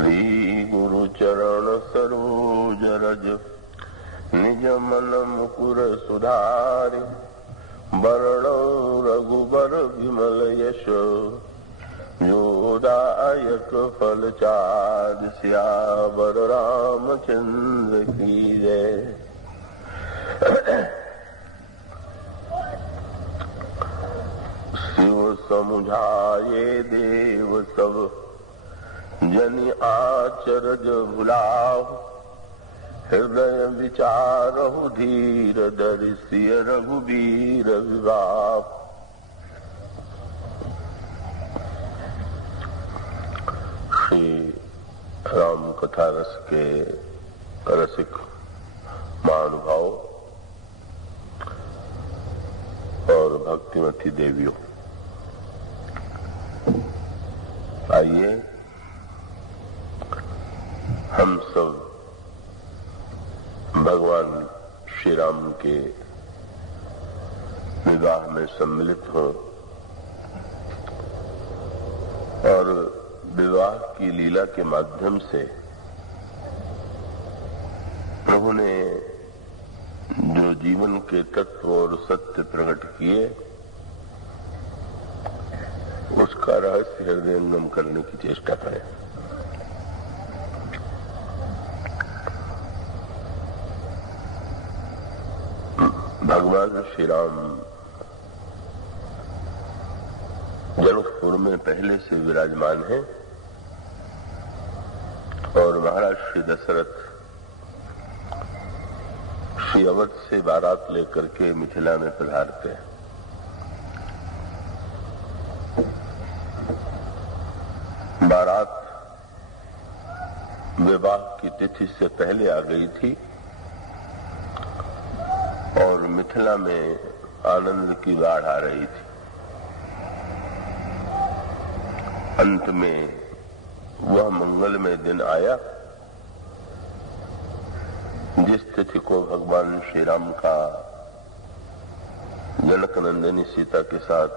श्री गुरु चरण सरोज रज निज मन मुकुर सुधारि वरणो रघुबर विमल यश जोदायक फल चार सियावर रामचंद्र की जय। शिव समुझाये देव सब जनि आचरज भुलाओ हृदय विचारहु धीर धरि सिय रघुबीर विभाव। श्री राम कथा रस के रसिक महानुभाव और भक्तिमती देवियों, आइए हम सब भगवान श्री राम के विवाह में सम्मिलित हो और विवाह की लीला के माध्यम से प्रभु ने जो जीवन के तत्व और सत्य प्रकट किए उसका रहस्य हृदयंगम करने की चेष्टा करें। भगवान श्री राम जनकपुर में पहले से विराजमान हैं और महाराज श्री दशरथ श्री अवध से बारात लेकर के मिथिला में पधारते हैं। बारात विवाह की तिथि से पहले आ गई थी और मिथिला में आनंद की बाढ़ आ रही थी। अंत में वह मंगलमय दिन आया जिस तिथि को भगवान श्री राम का जनक नंदिनी सीता के साथ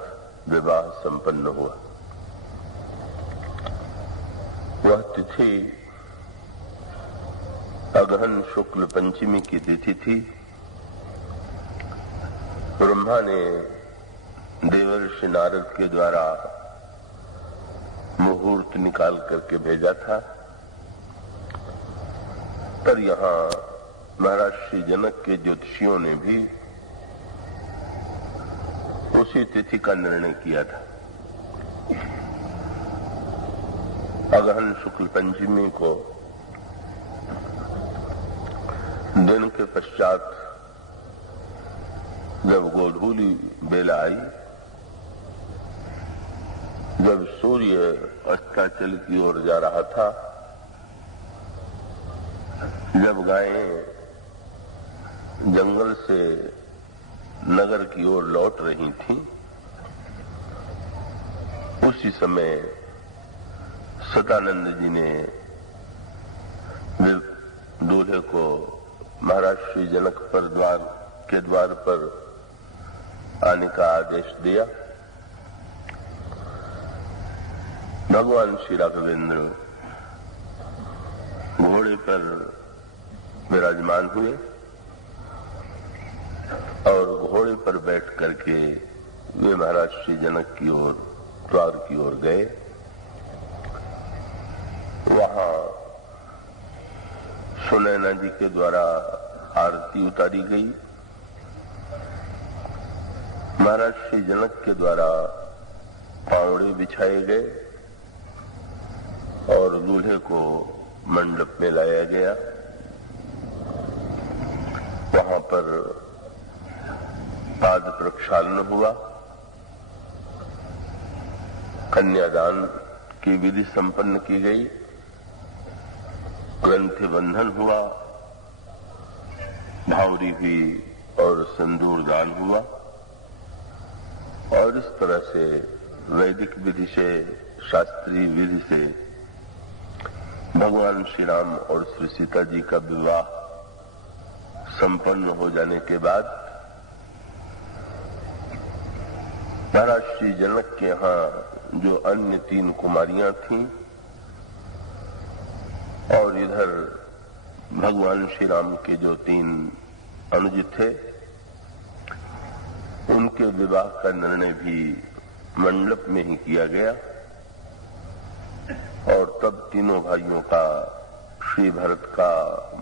विवाह संपन्न हुआ। वह तिथि अगहन शुक्ल पंचमी की तिथि थी। ब्रह्मा ने देवर्षि नारद के द्वारा मुहूर्त निकाल करके भेजा था, पर यहाँ महाराज श्री जनक के ज्योतिषियों ने भी उसी तिथि का निर्णय किया था। अगहन शुक्ल पंचमी को दिन के पश्चात जब गोधूली बेला आई, जब सूर्य अस्ताचल की ओर जा रहा था, जब गायें जंगल से नगर की ओर लौट रही थीं, उसी समय सदानंद जी ने दूल्हे को महाराज श्री जनक पर द्वार पर आने का आदेश दिया। भगवान श्री राघवेंद्र घोड़े पर विराजमान हुए और घोड़े पर बैठ करके वे महाराज श्री जनक की ओर द्वार की ओर गए। वहां सुनैना जी के द्वारा आरती उतारी गई। महाराज श्री जनक के द्वारा पावड़े बिछाए गए और दूल्हे को मंडप में लाया गया। वहां पर पाद प्रक्षालन हुआ, कन्यादान की विधि संपन्न की गई, ग्रंथि बंधन हुआ, भावरी हुई और सिंदूर दान हुआ। और इस तरह से वैदिक विधि से, शास्त्रीय विधि से भगवान श्री राम और श्री सीता जी का विवाह संपन्न हो जाने के बाद महाराज श्री जनक के यहाँ जो अन्य 3 कुमारियां थीं, और इधर भगवान श्री राम के जो 3 अनुज थे, उनके विवाह का निर्णय भी मंडप में ही किया गया। और तब तीनों भाइयों का, श्री भरत का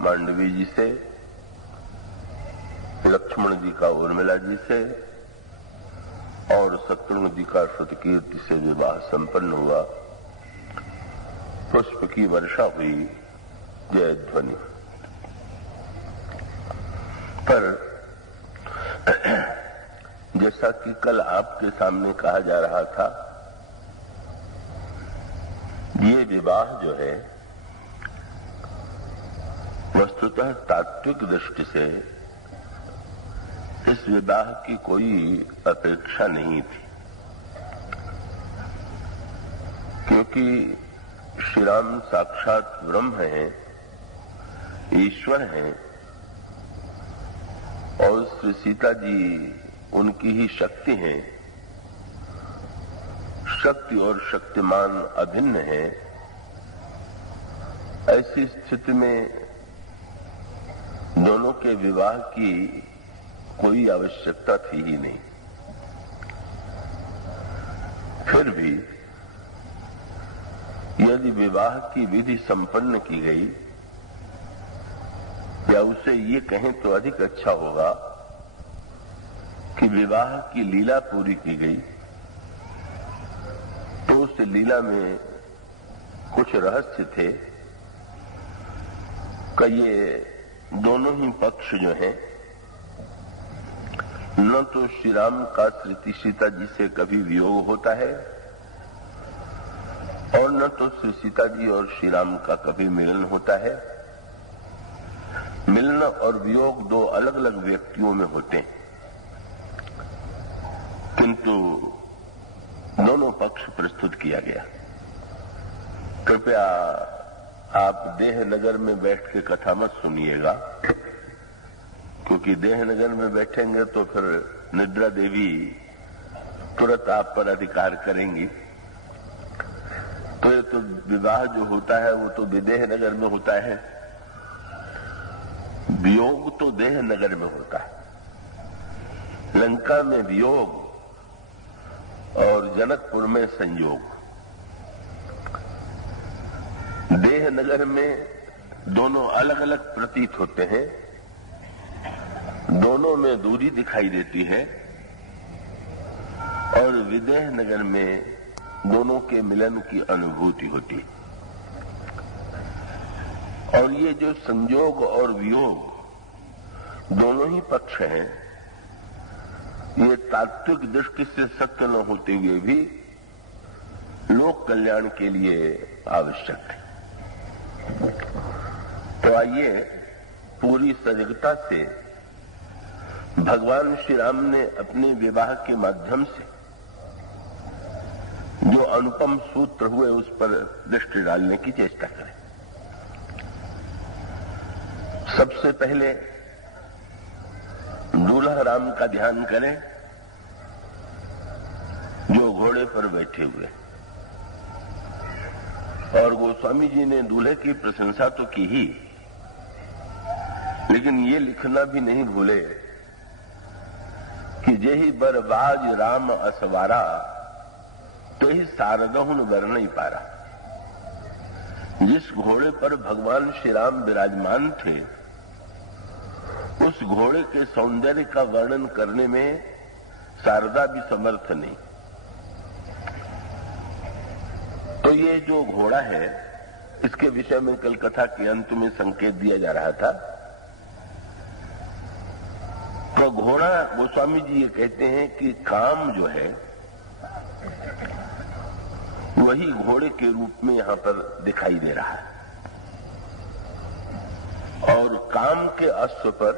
मांडवी जी से, लक्ष्मण जी का उर्मिला जी से और शत्रुघ्न जी का श्रुतकीर्ति से विवाह संपन्न हुआ। पुष्प की वर्षा हुई, जय ध्वनि। पर जैसा कि कल आपके सामने कहा जा रहा था, ये विवाह जो है वस्तुतः तात्विक दृष्टि से इस विवाह की कोई अपेक्षा नहीं थी, क्योंकि श्री राम साक्षात ब्रह्म हैं, ईश्वर हैं, और श्री सीता जी उनकी ही शक्ति हैं। शक्ति और शक्तिमान अभिन्न है। ऐसी स्थिति में दोनों के विवाह की कोई आवश्यकता थी ही नहीं। फिर भी यदि विवाह की विधि संपन्न की गई, या उसे ये कहें तो अधिक अच्छा होगा कि विवाह की लीला पूरी की गई, तो उस लीला में कुछ रहस्य थे कि ये दोनों ही पक्ष जो हैं, न तो श्री राम का श्री सीता जी से कभी वियोग होता है, और न तो श्री सीता जी और श्री राम का कभी मिलन होता है। मिलन और वियोग 2 अलग अलग व्यक्तियों में होते हैं, किंतु दोनों पक्ष प्रस्तुत किया गया। कृपया आप देहनगर में बैठ के कथा मत सुनिएगा, क्योंकि देहनगर में बैठेंगे तो फिर निद्रा देवी तुरंत आप पर अधिकार करेंगी। तो ये तो विवाह जो होता है वो तो विदेह नगर में होता है, वियोग तो देह नगर में होता है। लंका में वियोग और जनकपुर में संयोग। देह नगर में दोनों अलग अलग प्रतीत होते हैं, दोनों में दूरी दिखाई देती है, और विदेह नगर में दोनों के मिलन की अनुभूति होती है। और ये जो संयोग और वियोग दोनों ही पक्ष हैं, ये तात्विक दृष्टि से सत्य न होते हुए भी लोक कल्याण के लिए आवश्यक है। तो आइए पूरी सजगता से भगवान श्री राम ने अपने विवाह के माध्यम से जो अनुपम सूत्र हुए उस पर दृष्टि डालने की चेष्टा करें। सबसे पहले दूल्हा राम का ध्यान करें, जो घोड़े पर बैठे हुए। और गोस्वामी जी ने दूल्हे की प्रशंसा तो की ही, लेकिन ये लिखना भी नहीं भूले कि जेहि बरबाज राम असवारा, तो ही सारदहुन वर नहीं पारा। जिस घोड़े पर भगवान श्री राम विराजमान थे, उस घोड़े के सौंदर्य का वर्णन करने में शारदा भी समर्थ नहीं। तो ये जो घोड़ा है, इसके विषय में कल कथा के अंत में संकेत दिया जा रहा था। तो घोड़ा, गोस्वामी जी ये कहते हैं कि काम जो है वही घोड़े के रूप में यहां पर दिखाई दे रहा है, और काम के अश्व पर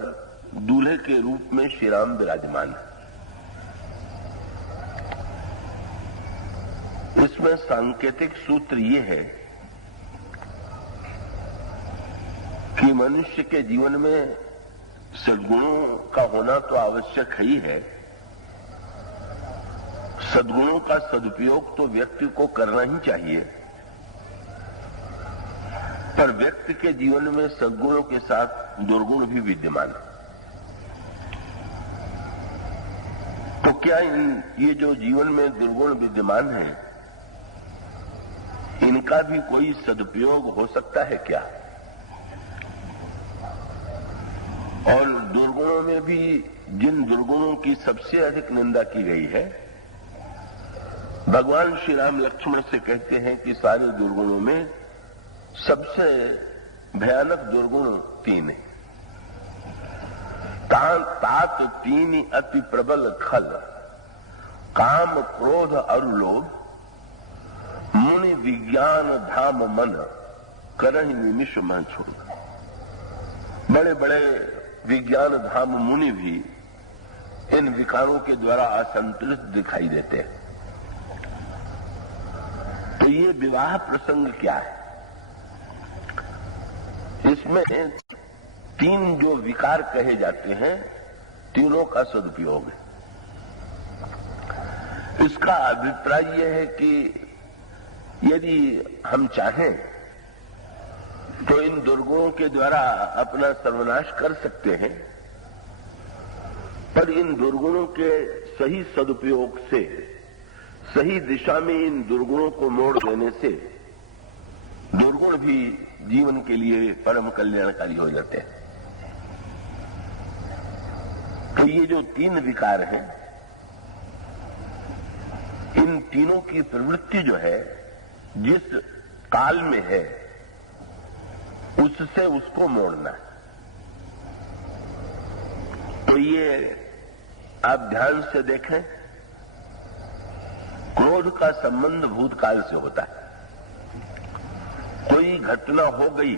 दूल्हे के रूप में श्री राम विराजमान है। इसमें सांकेतिक सूत्र ये है कि मनुष्य के जीवन में सद्गुणों का होना तो आवश्यक ही है। सद्गुणों का सदुपयोग तो व्यक्ति को करना ही चाहिए, पर व्यक्ति के जीवन में सद्गुणों के साथ दुर्गुण भी विद्यमान है। तो क्या ये जो जीवन में दुर्गुण विद्यमान है, इनका भी कोई सदुपयोग हो सकता है क्या? और दुर्गुणों में भी जिन दुर्गुणों की सबसे अधिक निंदा की गई है, भगवान श्री राम लक्ष्मण से कहते हैं कि सारे दुर्गुणों में सबसे भयानक दुर्गुण 3 है। तात 3 अति प्रबल खल, काम क्रोध और लोभ, मुनि विज्ञान धाम मन, करहि निमिष मन छोड़। बड़े बड़े विज्ञान धाम मुनि भी इन विकारों के द्वारा असंतुलित दिखाई देते हैं। तो ये विवाह प्रसंग क्या है? इसमें 3 जो विकार कहे जाते हैं, तीनों का सदुपयोग है। इसका अभिप्राय यह है कि यदि हम चाहें तो इन दुर्गुणों के द्वारा अपना सर्वनाश कर सकते हैं, पर इन दुर्गुणों के सही सदुपयोग से, सही दिशा में इन दुर्गुणों को मोड़ देने से दुर्गुण भी जीवन के लिए परम कल्याणकारी हो जाते हैं। तो ये जो 3 विकार हैं, इन तीनों की प्रवृत्ति जो है, जिस काल में है उससे उसको मोड़ना है। तो ये आप ध्यान से देखें, क्रोध का संबंध भूतकाल से होता है। कोई घटना हो गई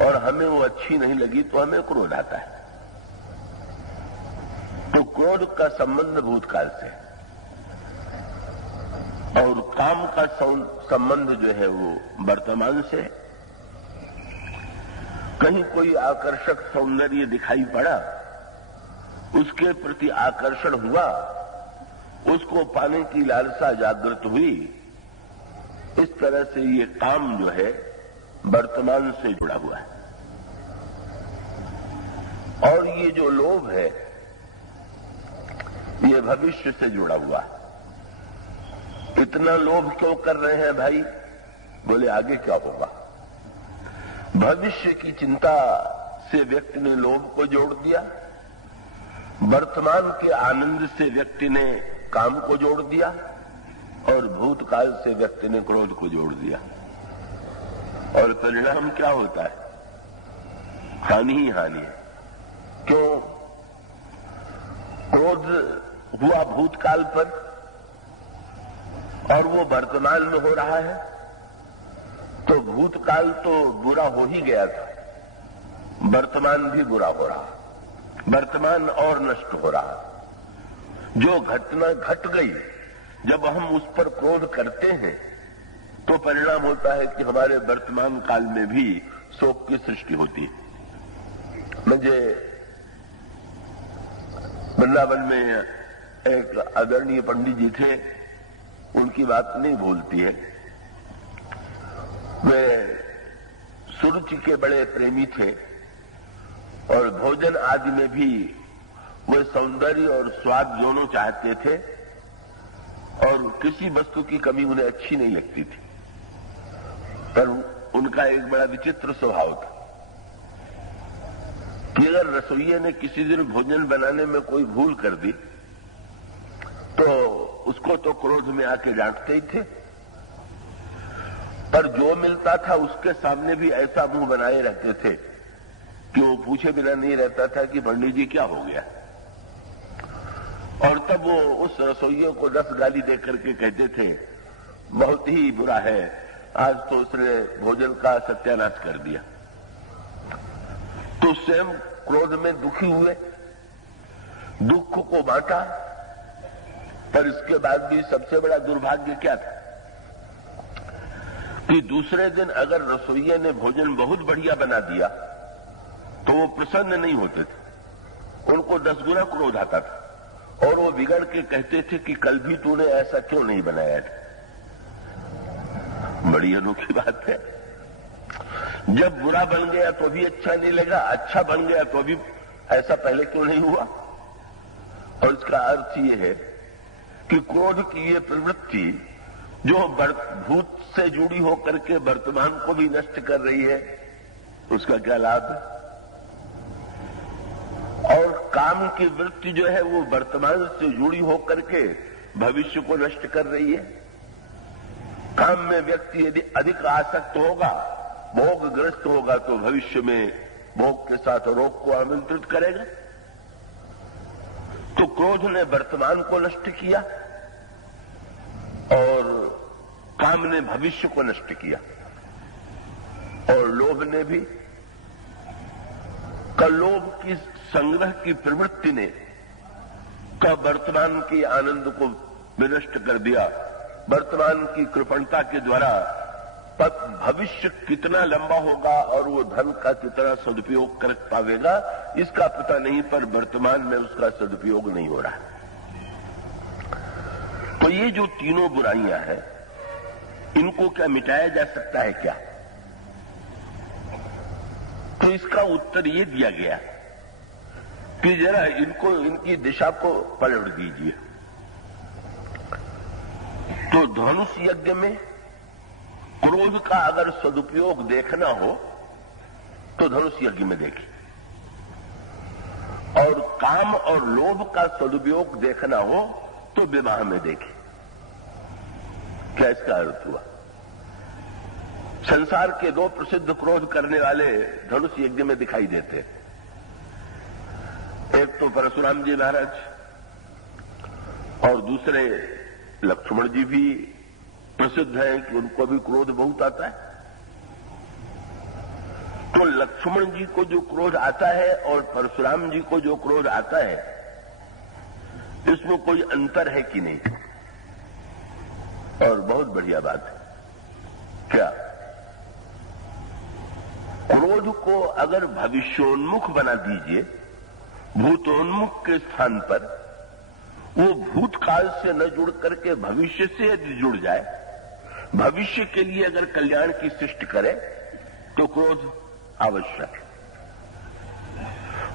और हमें वो अच्छी नहीं लगी तो हमें क्रोध आता है। तो क्रोध का संबंध भूतकाल से, और काम का संबंध जो है वो वर्तमान से। कहीं कोई आकर्षक सौंदर्य दिखाई पड़ा, उसके प्रति आकर्षण हुआ, उसको पाने की लालसा जागृत हुई। इस तरह से ये काम जो है वर्तमान से जुड़ा हुआ है। और ये जो लोभ है, ये भविष्य से जुड़ा हुआ है। इतना लोभ क्यों कर रहे हैं भाई? बोले आगे क्या होगा। भविष्य की चिंता से व्यक्ति ने लोभ को जोड़ दिया, वर्तमान के आनंद से व्यक्ति ने काम को जोड़ दिया, और भूतकाल से व्यक्ति ने क्रोध को जोड़ दिया। और परिणाम क्या होता है? हानि ही हानि है। क्यों? क्रोध हुआ भूतकाल पर और वो वर्तमान में हो रहा है, तो भूतकाल तो बुरा हो ही गया था, वर्तमान भी बुरा हो रहा, वर्तमान और नष्ट हो रहा। जो घटना घट गई, जब हम उस पर क्रोध करते हैं तो परिणाम होता है कि हमारे वर्तमान काल में भी शोक की सृष्टि होती है। मुझे वृंदावन में एक आदरणीय पंडित जी थे, उनकी बात नहीं भूलती है। वे सुरुचि के बड़े प्रेमी थे और भोजन आदि में भी वे सौंदर्य और स्वाद दोनों चाहते थे, और किसी वस्तु की कमी उन्हें अच्छी नहीं लगती थी। पर उनका एक बड़ा विचित्र स्वभाव था कि अगर रसोइये ने किसी दिन भोजन बनाने में कोई भूल कर दी तो उसको तो क्रोध में आके डांटते ही थे, पर जो मिलता था उसके सामने भी ऐसा मुंह बनाए रहते थे कि वो पूछे बिना नहीं रहता था कि पंडित जी क्या हो गया। और तब वो उस रसोइये को 10 गाली दे करके कहते थे, बहुत ही बुरा है, आज तो उसने भोजन का सत्यानाश कर दिया। तो स्वयं क्रोध में दुखी हुए, दुख को बांटा, पर इसके बाद भी सबसे बड़ा दुर्भाग्य क्या था कि दूसरे दिन अगर रसोइये ने भोजन बहुत बढ़िया बना दिया तो वो प्रसन्न नहीं होते थे, उनको 10 गुना क्रोध आता था, और वो बिगड़ के कहते थे कि कल भी तूने ऐसा क्यों नहीं बनाया था। बड़ी अनोखी बात है। जब बुरा बन गया तो भी अच्छा नहीं लगा, अच्छा बन गया तो भी ऐसा पहले क्यों नहीं हुआ? और इसका अर्थ ये है कि क्रोध की ये प्रवृत्ति जो भूत से जुड़ी होकर के वर्तमान को भी नष्ट कर रही है, उसका क्या लाभ है? और काम की वृत्ति जो है वो वर्तमान से जुड़ी होकर के भविष्य को नष्ट कर रही है। काम में व्यक्ति यदि अधिक आसक्त होगा, भोगग्रस्त होगा, तो भविष्य में भोग के साथ रोग को आमंत्रित करेगा। तो क्रोध ने वर्तमान को नष्ट किया और काम ने भविष्य को नष्ट किया, और लोभ ने भी। लोभ की संग्रह की प्रवृत्ति ने वर्तमान के आनंद को विनष्ट कर दिया। वर्तमान की कृपणता के द्वारा भविष्य कितना लंबा होगा और वो धन का कितना सदुपयोग कर पावेगा इसका पता नहीं, पर वर्तमान में उसका सदुपयोग नहीं हो रहा। तो ये जो तीनों बुराइयां हैं, इनको क्या मिटाया जा सकता है क्या? तो इसका उत्तर ये दिया गया कि जरा इनको, इनकी दिशा को पलट दीजिए। तो धनुष यज्ञ में क्रोध का अगर सदुपयोग देखना हो तो धनुष यज्ञ में देखिए, और काम और लोभ का सदुपयोग देखना हो तो विवाह में देखिए। क्या इसका अर्थ हुआ? संसार के दो प्रसिद्ध क्रोध करने वाले धनुष यज्ञ में दिखाई देते हैं। एक तो परशुराम जी महाराज और दूसरे लक्ष्मण जी भी प्रसिद्ध हैं कि उनको भी क्रोध बहुत आता है। तो लक्ष्मण जी को जो क्रोध आता है और परशुराम जी को जो क्रोध आता है, इसमें कोई अंतर है कि नहीं? और बहुत बढ़िया बात है। क्या क्रोध को अगर भविष्योन्मुख बना दीजिए, भूतोन्मुख के स्थान पर वो भूतकाल से न जुड़ करके भविष्य से यदि जुड़ जाए, भविष्य के लिए अगर कल्याण की सृष्टि करे, तो क्रोध आवश्यक है।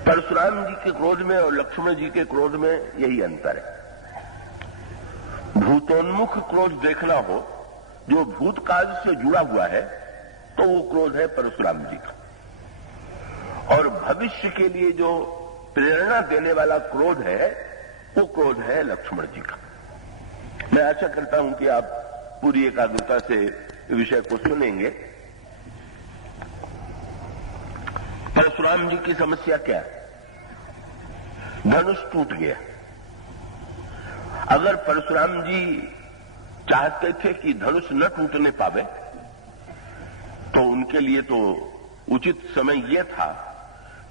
परशुराम जी के क्रोध में और लक्ष्मण जी के क्रोध में यही अंतर है। भूतोन्मुख क्रोध देखना हो, जो भूतकाल से जुड़ा हुआ है, तो वो क्रोध है परशुराम जी का, और भविष्य के लिए जो प्रेरणा देने वाला क्रोध है, वो क्रोध है लक्ष्मण जी का। मैं आशा करता हूं कि आप पूरी एकाग्रता से विषय को सुनेंगे। परशुराम जी की समस्या क्या है? धनुष टूट गया। अगर परशुराम जी चाहते थे कि धनुष न टूटने पावे, तो उनके लिए तो उचित समय यह था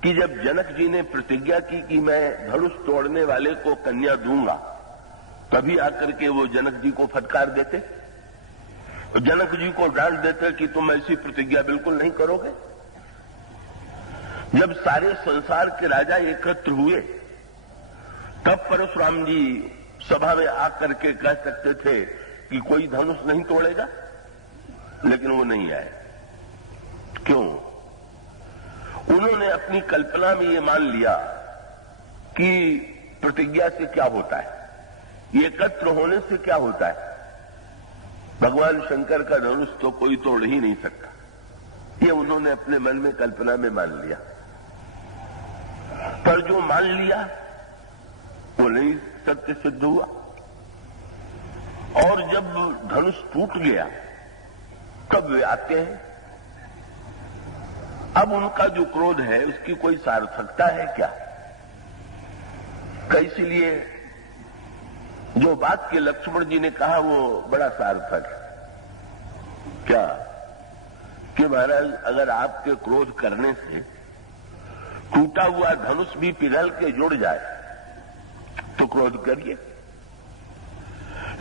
कि जब जनक जी ने प्रतिज्ञा की कि मैं धनुष तोड़ने वाले को कन्या दूंगा, तभी आकर के वो जनक जी को फटकार देते, तो जनक जी को डांट देते कि तुम ऐसी प्रतिज्ञा बिल्कुल नहीं करोगे। जब सारे संसार के राजा एकत्र हुए, तब परशुराम जी सभा में आकर के कह सकते थे कि कोई धनुष नहीं तोड़ेगा, लेकिन वो नहीं आए। क्यों? उन्होंने अपनी कल्पना में ये मान लिया कि प्रतिज्ञा से क्या होता है, ये एकत्र होने से क्या होता है। भगवान शंकर का धनुष तो कोई तोड़ ही नहीं सकता, ये उन्होंने अपने मन में कल्पना में मान लिया। पर जो मान लिया वो नहीं सत्य सिद्ध हुआ, और जब धनुष टूट गया तब वे आते हैं। अब उनका जो क्रोध है उसकी कोई सार्थकता है क्या? इसलिए जो बात के लक्ष्मण जी ने कहा वो बड़ा सार्थक है। क्या? कि महाराज, अगर आपके क्रोध करने से टूटा हुआ धनुष भी पिघल के जुड़ जाए तो क्रोध करिए।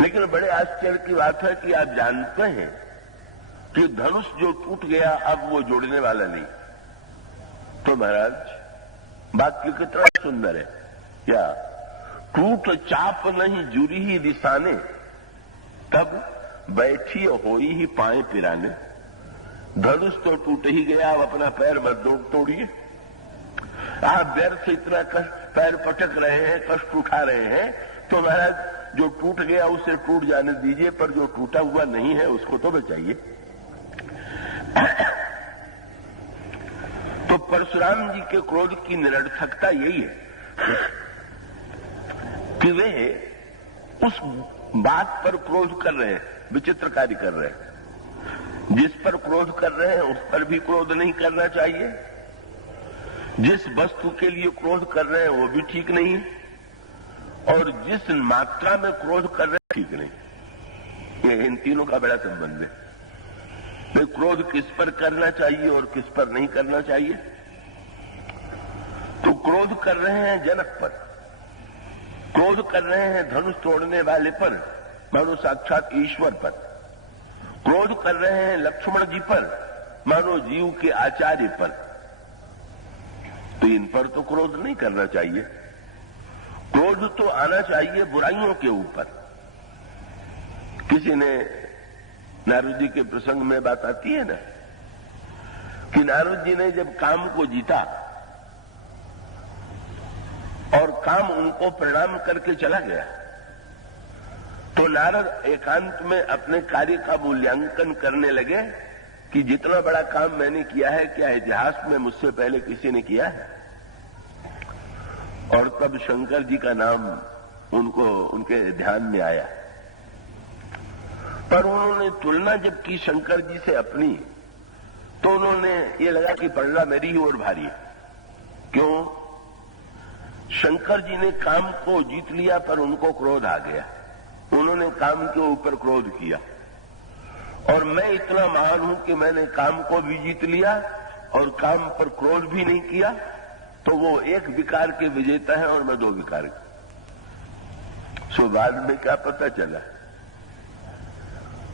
लेकिन बड़े आश्चर्य की बात है कि आप जानते हैं कि धनुष जो टूट गया अब वो जोड़ने वाला नहीं। तो महाराज, बात क्यों कितना सुंदर है। क्या? टूट चाप नहीं जुरी ही दिशाने, तब बैठी होई ही पाए पिराने। धनुष तो टूट ही गया, अब अपना पैर मत तोड़िए। आप व्यर्थ से इतना कष्ट, पैर पटक रहे हैं, कष्ट उठा रहे हैं, तो महाराज जो टूट गया उसे टूट जाने दीजिए, पर जो टूटा हुआ नहीं है उसको तो बचाइए। तो परशुराम जी के क्रोध की निरर्थकता यही है कि वे उस बात पर क्रोध कर रहे हैं, विचित्र कार्य कर रहे हैं। जिस पर क्रोध कर रहे हैं उस पर भी क्रोध नहीं करना चाहिए, जिस वस्तु के लिए क्रोध कर रहे हैं वो भी ठीक नहीं, और जिस मात्रा में क्रोध कर रहे हैं ठीक नहीं। ये इन तीनों का बड़ा संबंध है। तो क्रोध किस पर करना चाहिए और किस पर नहीं करना चाहिए। तो क्रोध कर रहे हैं जनक पर, क्रोध कर रहे हैं धनुष तोड़ने वाले पर, मानो साक्षात ईश्वर पर, क्रोध कर रहे हैं लक्ष्मण जी पर, मानो जीव के आचार्य पर। तो इन पर तो क्रोध नहीं करना चाहिए। क्रोध तो आना चाहिए बुराइयों के ऊपर। किसी ने, नारद जी के प्रसंग में बात आती है ना कि नारद जी ने जब काम को जीता और काम उनको प्रणाम करके चला गया, तो नारद एकांत में अपने कार्य का मूल्यांकन करने लगे कि जितना बड़ा काम मैंने किया है, क्या इतिहास में मुझसे पहले किसी ने किया है। और तब शंकर जी का नाम उनके ध्यान में आया। पर उन्होंने तुलना जब की शंकर जी से अपनी, तो उन्होंने ये लगा कि पलड़ा मेरी ही ओर भारी है। क्यों? शंकर जी ने काम को जीत लिया पर उनको क्रोध आ गया, उन्होंने काम के ऊपर क्रोध किया। और मैं इतना महान हूं कि मैंने काम को भी जीत लिया और काम पर क्रोध भी नहीं किया, तो वो एक विकार के विजेता है और मैं दो विकार के। सो बाद में क्या पता चला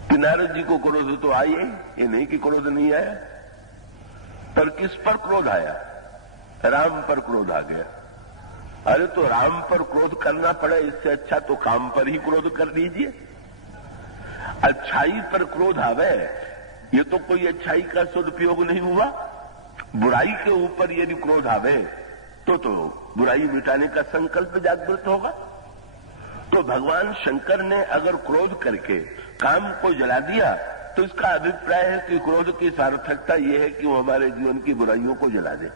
कि नारद जी को क्रोध तो आए, ये नहीं कि क्रोध नहीं आया, पर किस पर क्रोध आया? राम पर क्रोध आ गया। अरे तो राम पर क्रोध करना पड़े, इससे अच्छा तो काम पर ही क्रोध कर लीजिए। अच्छाई पर क्रोध आवे, ये तो कोई अच्छाई का सदुपयोग नहीं हुआ। बुराई के ऊपर यदि क्रोध आवे तो बुराई मिटाने का संकल्प जागृत होगा। तो भगवान शंकर ने अगर क्रोध करके काम को जला दिया, तो इसका अभिप्राय है कि क्रोध की सार्थकता यह है कि वो हमारे जीवन की बुराइयों को जला दे,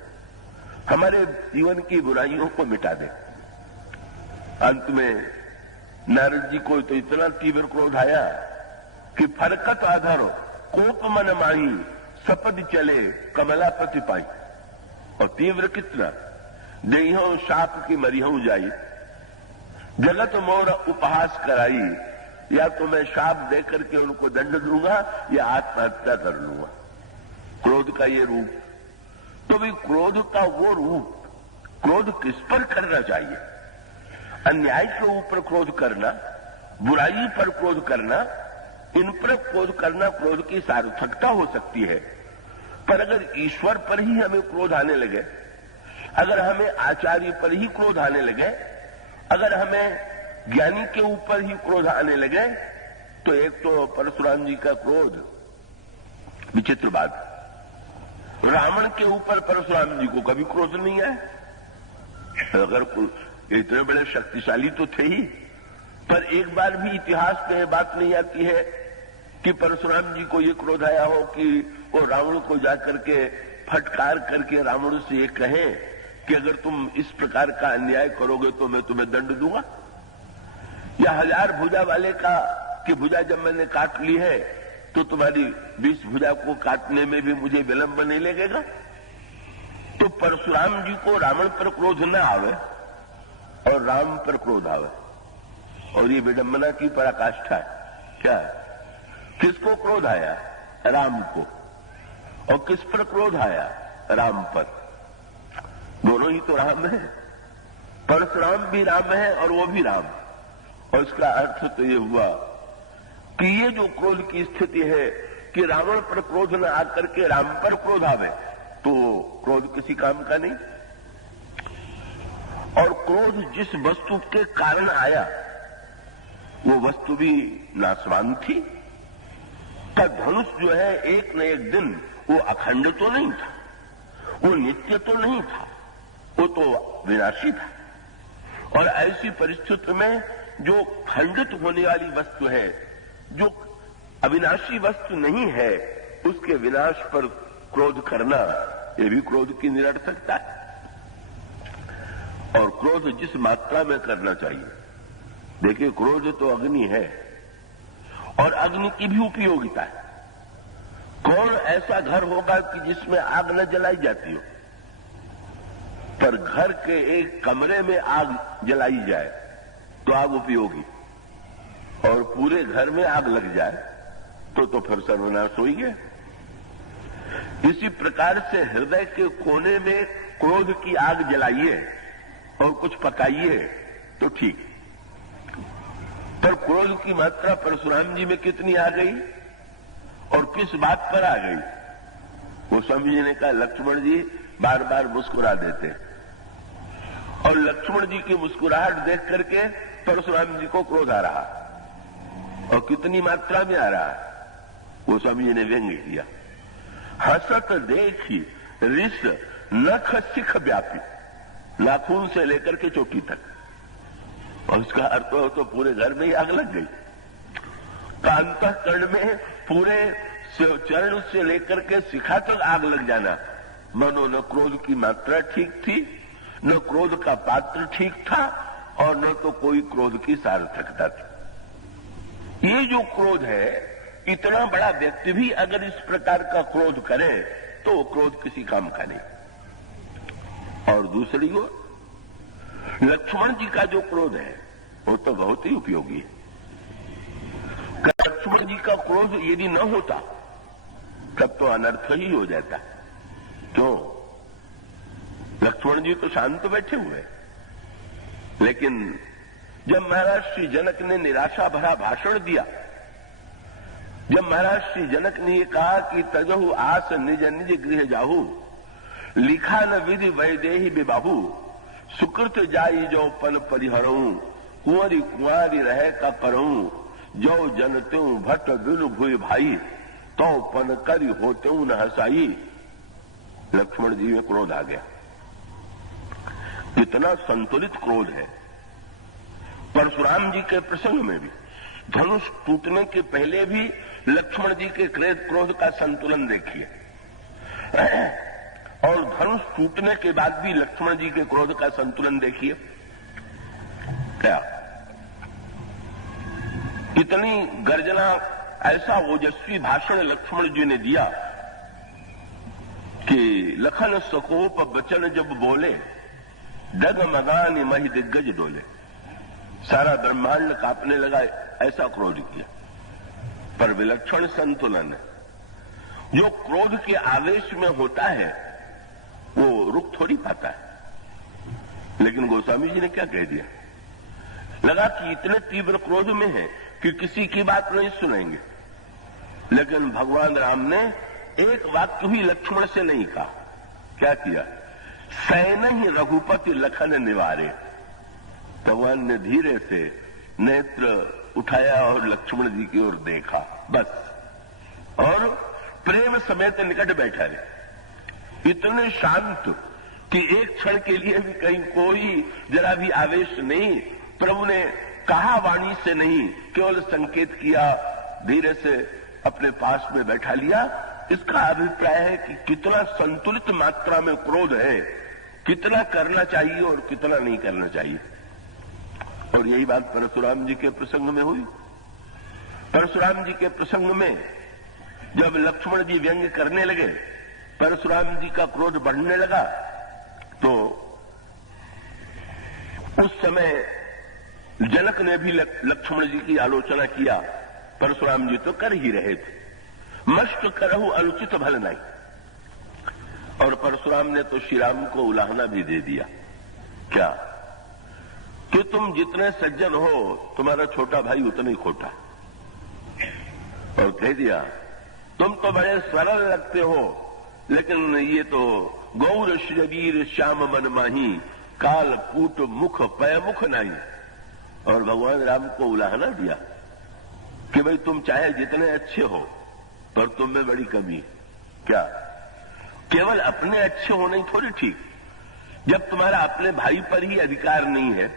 हमारे जीवन की बुराइयों को मिटा दे। अंत में नारद जी को तो इतना तीव्र क्रोध आया कि फरकत आधारो कोप मन माही सपद चले कमलापति पाई। और तीव्र कितना, देहो शाप की मरिहूं जाई, जगत मोर उपहास कराई, या तो मैं शाप देकर के उनको दंड दूंगा या आत्महत्या कर लूंगा। क्रोध का ये रूप। तो भी क्रोध का वो रूप, क्रोध किस पर करना चाहिए? अन्याय के ऊपर क्रोध करना, बुराई पर क्रोध करना, इन पर क्रोध करना क्रोध की सार्थकता हो सकती है। पर अगर ईश्वर पर ही हमें क्रोध आने लगे, अगर हमें आचार्य पर ही क्रोध आने लगे, अगर हमें ज्ञानी के ऊपर ही क्रोध आने लगे, तो एक तो परशुराम जी का क्रोध विचित्र बात। रावण के ऊपर परशुराम जी को कभी क्रोध नहीं आया। अगर इतने बड़े शक्तिशाली तो थे ही, पर एक बार भी इतिहास में बात नहीं आती है कि परशुराम जी को ये क्रोध आया हो कि वो रावण को जाकर के फटकार करके रावण से ये कहें कि अगर तुम इस प्रकार का अन्याय करोगे तो मैं तुम्हें दंड दूंगा। या 1000 भुजा वाले का कि भुजा जब मैंने काट ली है तो तुम्हारी 20 भुजा को काटने में भी मुझे विलंब नहीं लगेगा। तो परशुराम जी को रावण पर क्रोध न आवे और राम पर क्रोध आवे, और ये विडंबना की पराकाष्ठा है। क्या किसको क्रोध आया? राम को। और किस पर क्रोध आया? राम पर। दोनों ही तो राम है, परशुराम भी राम है और वो भी राम। और इसका अर्थ तो ये हुआ कि ये जो क्रोध की स्थिति है कि रावण पर क्रोध न आकर के राम पर क्रोध आवे, तो क्रोध किसी काम का नहीं। और क्रोध जिस वस्तु के कारण आया वो वस्तु भी नाशवान थी, का धनुष जो है एक न एक दिन वो अखंड तो नहीं था, वो नित्य तो नहीं था, वो तो विनाशी था। और ऐसी परिस्थिति में जो खंडित होने वाली वस्तु है, जो अविनाशी वस्तु नहीं है, उसके विनाश पर क्रोध करना ये भी क्रोध की निरर्थकता है। और क्रोध जिस मात्रा में करना चाहिए, देखिए क्रोध तो अग्नि है और अग्नि की भी उपयोगिता है। कौन ऐसा घर होगा कि जिसमें आग न जलाई जाती हो, पर घर के एक कमरे में आग जलाई जाए तो आग उपयोगी, और पूरे घर में आग लग जाए तो फिर सर्वनाश हो ही गया। इसी प्रकार से हृदय के कोने में क्रोध की आग जलाइए और कुछ पकाइए तो ठीक, पर क्रोध की मात्रा परशुराम जी में कितनी आ गई और किस बात पर आ गई? वो स्वामी जी ने कहा लक्ष्मण जी बार बार मुस्कुरा देते, और लक्ष्मण जी की मुस्कुराहट देख करके परशुराम जी को क्रोध आ रहा, और कितनी मात्रा में आ रहा, वो स्वामी जी ने व्यंग्य किया। हसत देखी रिस नख सिख व्यापी, नाखून से लेकर के चोटी तक, और उसका अर्थ हो तो पूरे घर में ही आग लग गई। अंतःकरण में पूरे चरण से लेकर के शिखा तक आग लग जाना, मानो न क्रोध की मात्रा ठीक थी, न क्रोध का पात्र ठीक था, और न तो कोई क्रोध की सार्थकता थी। ये जो क्रोध है, इतना बड़ा व्यक्ति भी अगर इस प्रकार का क्रोध करे तो वो क्रोध किसी काम का नहीं। और दूसरी ओर लक्ष्मण जी का जो क्रोध है वो तो बहुत ही उपयोगी है। लक्ष्मण जी का क्रोध यदि न होता तब तो अनर्थ ही हो जाता। क्यों? लक्ष्मण जी तो शांत बैठे हुए, लेकिन जब महाराज श्री जनक ने निराशा भरा भाषण दिया, जब महाराज श्री जनक ने ये कहा कि तजहु आस निज निज गृह जाहू, लिखा न विधि वैदेही विबाहू, सुकृत जाई जो पन परिहरऊं, कुंवरी कुंवारी रह का करऊं, जो जनत्यूं भट्ट बिल भुई भाई, तो पन करी होत्यूं न हसाई। लक्ष्मण जी में क्रोध आ गया। इतना संतुलित क्रोध है। परशुराम जी के प्रसंग में भी धनुष टूटने के पहले भी लक्ष्मण जी के क्रोध का संतुलन देखिए, और धनुष टूटने के बाद भी लक्ष्मण जी के क्रोध का संतुलन देखिए। क्या इतनी गर्जना, ऐसा ओजस्वी भाषण लक्ष्मण जी ने दिया कि लखन सकोप बचन जब बोले, डगमगानी मही दिग्गज डोले। सारा ब्रह्मांड कांपने लगा, ऐसा क्रोध किया। पर विलक्षण संतुलन है। जो क्रोध के आवेश में होता है वो रुक थोड़ी पाता है। लेकिन गोस्वामी जी ने क्या कह दिया? लगा कि इतने तीव्र क्रोध में है कि किसी की बात नहीं सुनेंगे, लेकिन भगवान राम ने एक वाक्य भी लक्ष्मण से नहीं कहा। क्या किया? सैन ही रघुपति लखन निवारे। भगवान ने धीरे से नेत्र उठाया और लक्ष्मण जी की ओर देखा, बस, और प्रेम समेत निकट बैठा रहे। इतने शांत कि एक क्षण के लिए भी कहीं कोई जरा भी आवेश नहीं। प्रभु ने कहा वाणी से नहीं, केवल संकेत किया, धीरे से अपने पास में बैठा लिया। इसका अभिप्राय है कि कितना संतुलित मात्रा में क्रोध है, कितना करना चाहिए और कितना नहीं करना चाहिए। और यही बात परशुराम जी के प्रसंग में हुई। परशुराम जी के प्रसंग में जब लक्ष्मण जी व्यंग्य करने लगे, परशुराम जी का क्रोध बढ़ने लगा, तो उस समय जनक ने भी लक्ष्मण जी की आलोचना किया। परशुराम जी तो कर ही रहे थे, मष्ट करहु अनुचित भल नहीं। और परशुराम ने तो श्री राम को उलाहना भी दे दिया। क्या? कि तुम जितने सज्जन हो, तुम्हारा छोटा भाई उतना ही खोटा। और कह दिया तुम तो बड़े सरल लगते हो, लेकिन ये तो गौर शरीर श्याम मन माही, काल कूट मुख पय मुख नहीं। और भगवान राम को उलाहना दिया कि भाई तुम चाहे जितने अच्छे हो, और तुम में बड़ी कमी है। क्या? केवल अपने अच्छे होने ही थोड़ी ठीक। जब तुम्हारा अपने भाई पर ही अधिकार नहीं है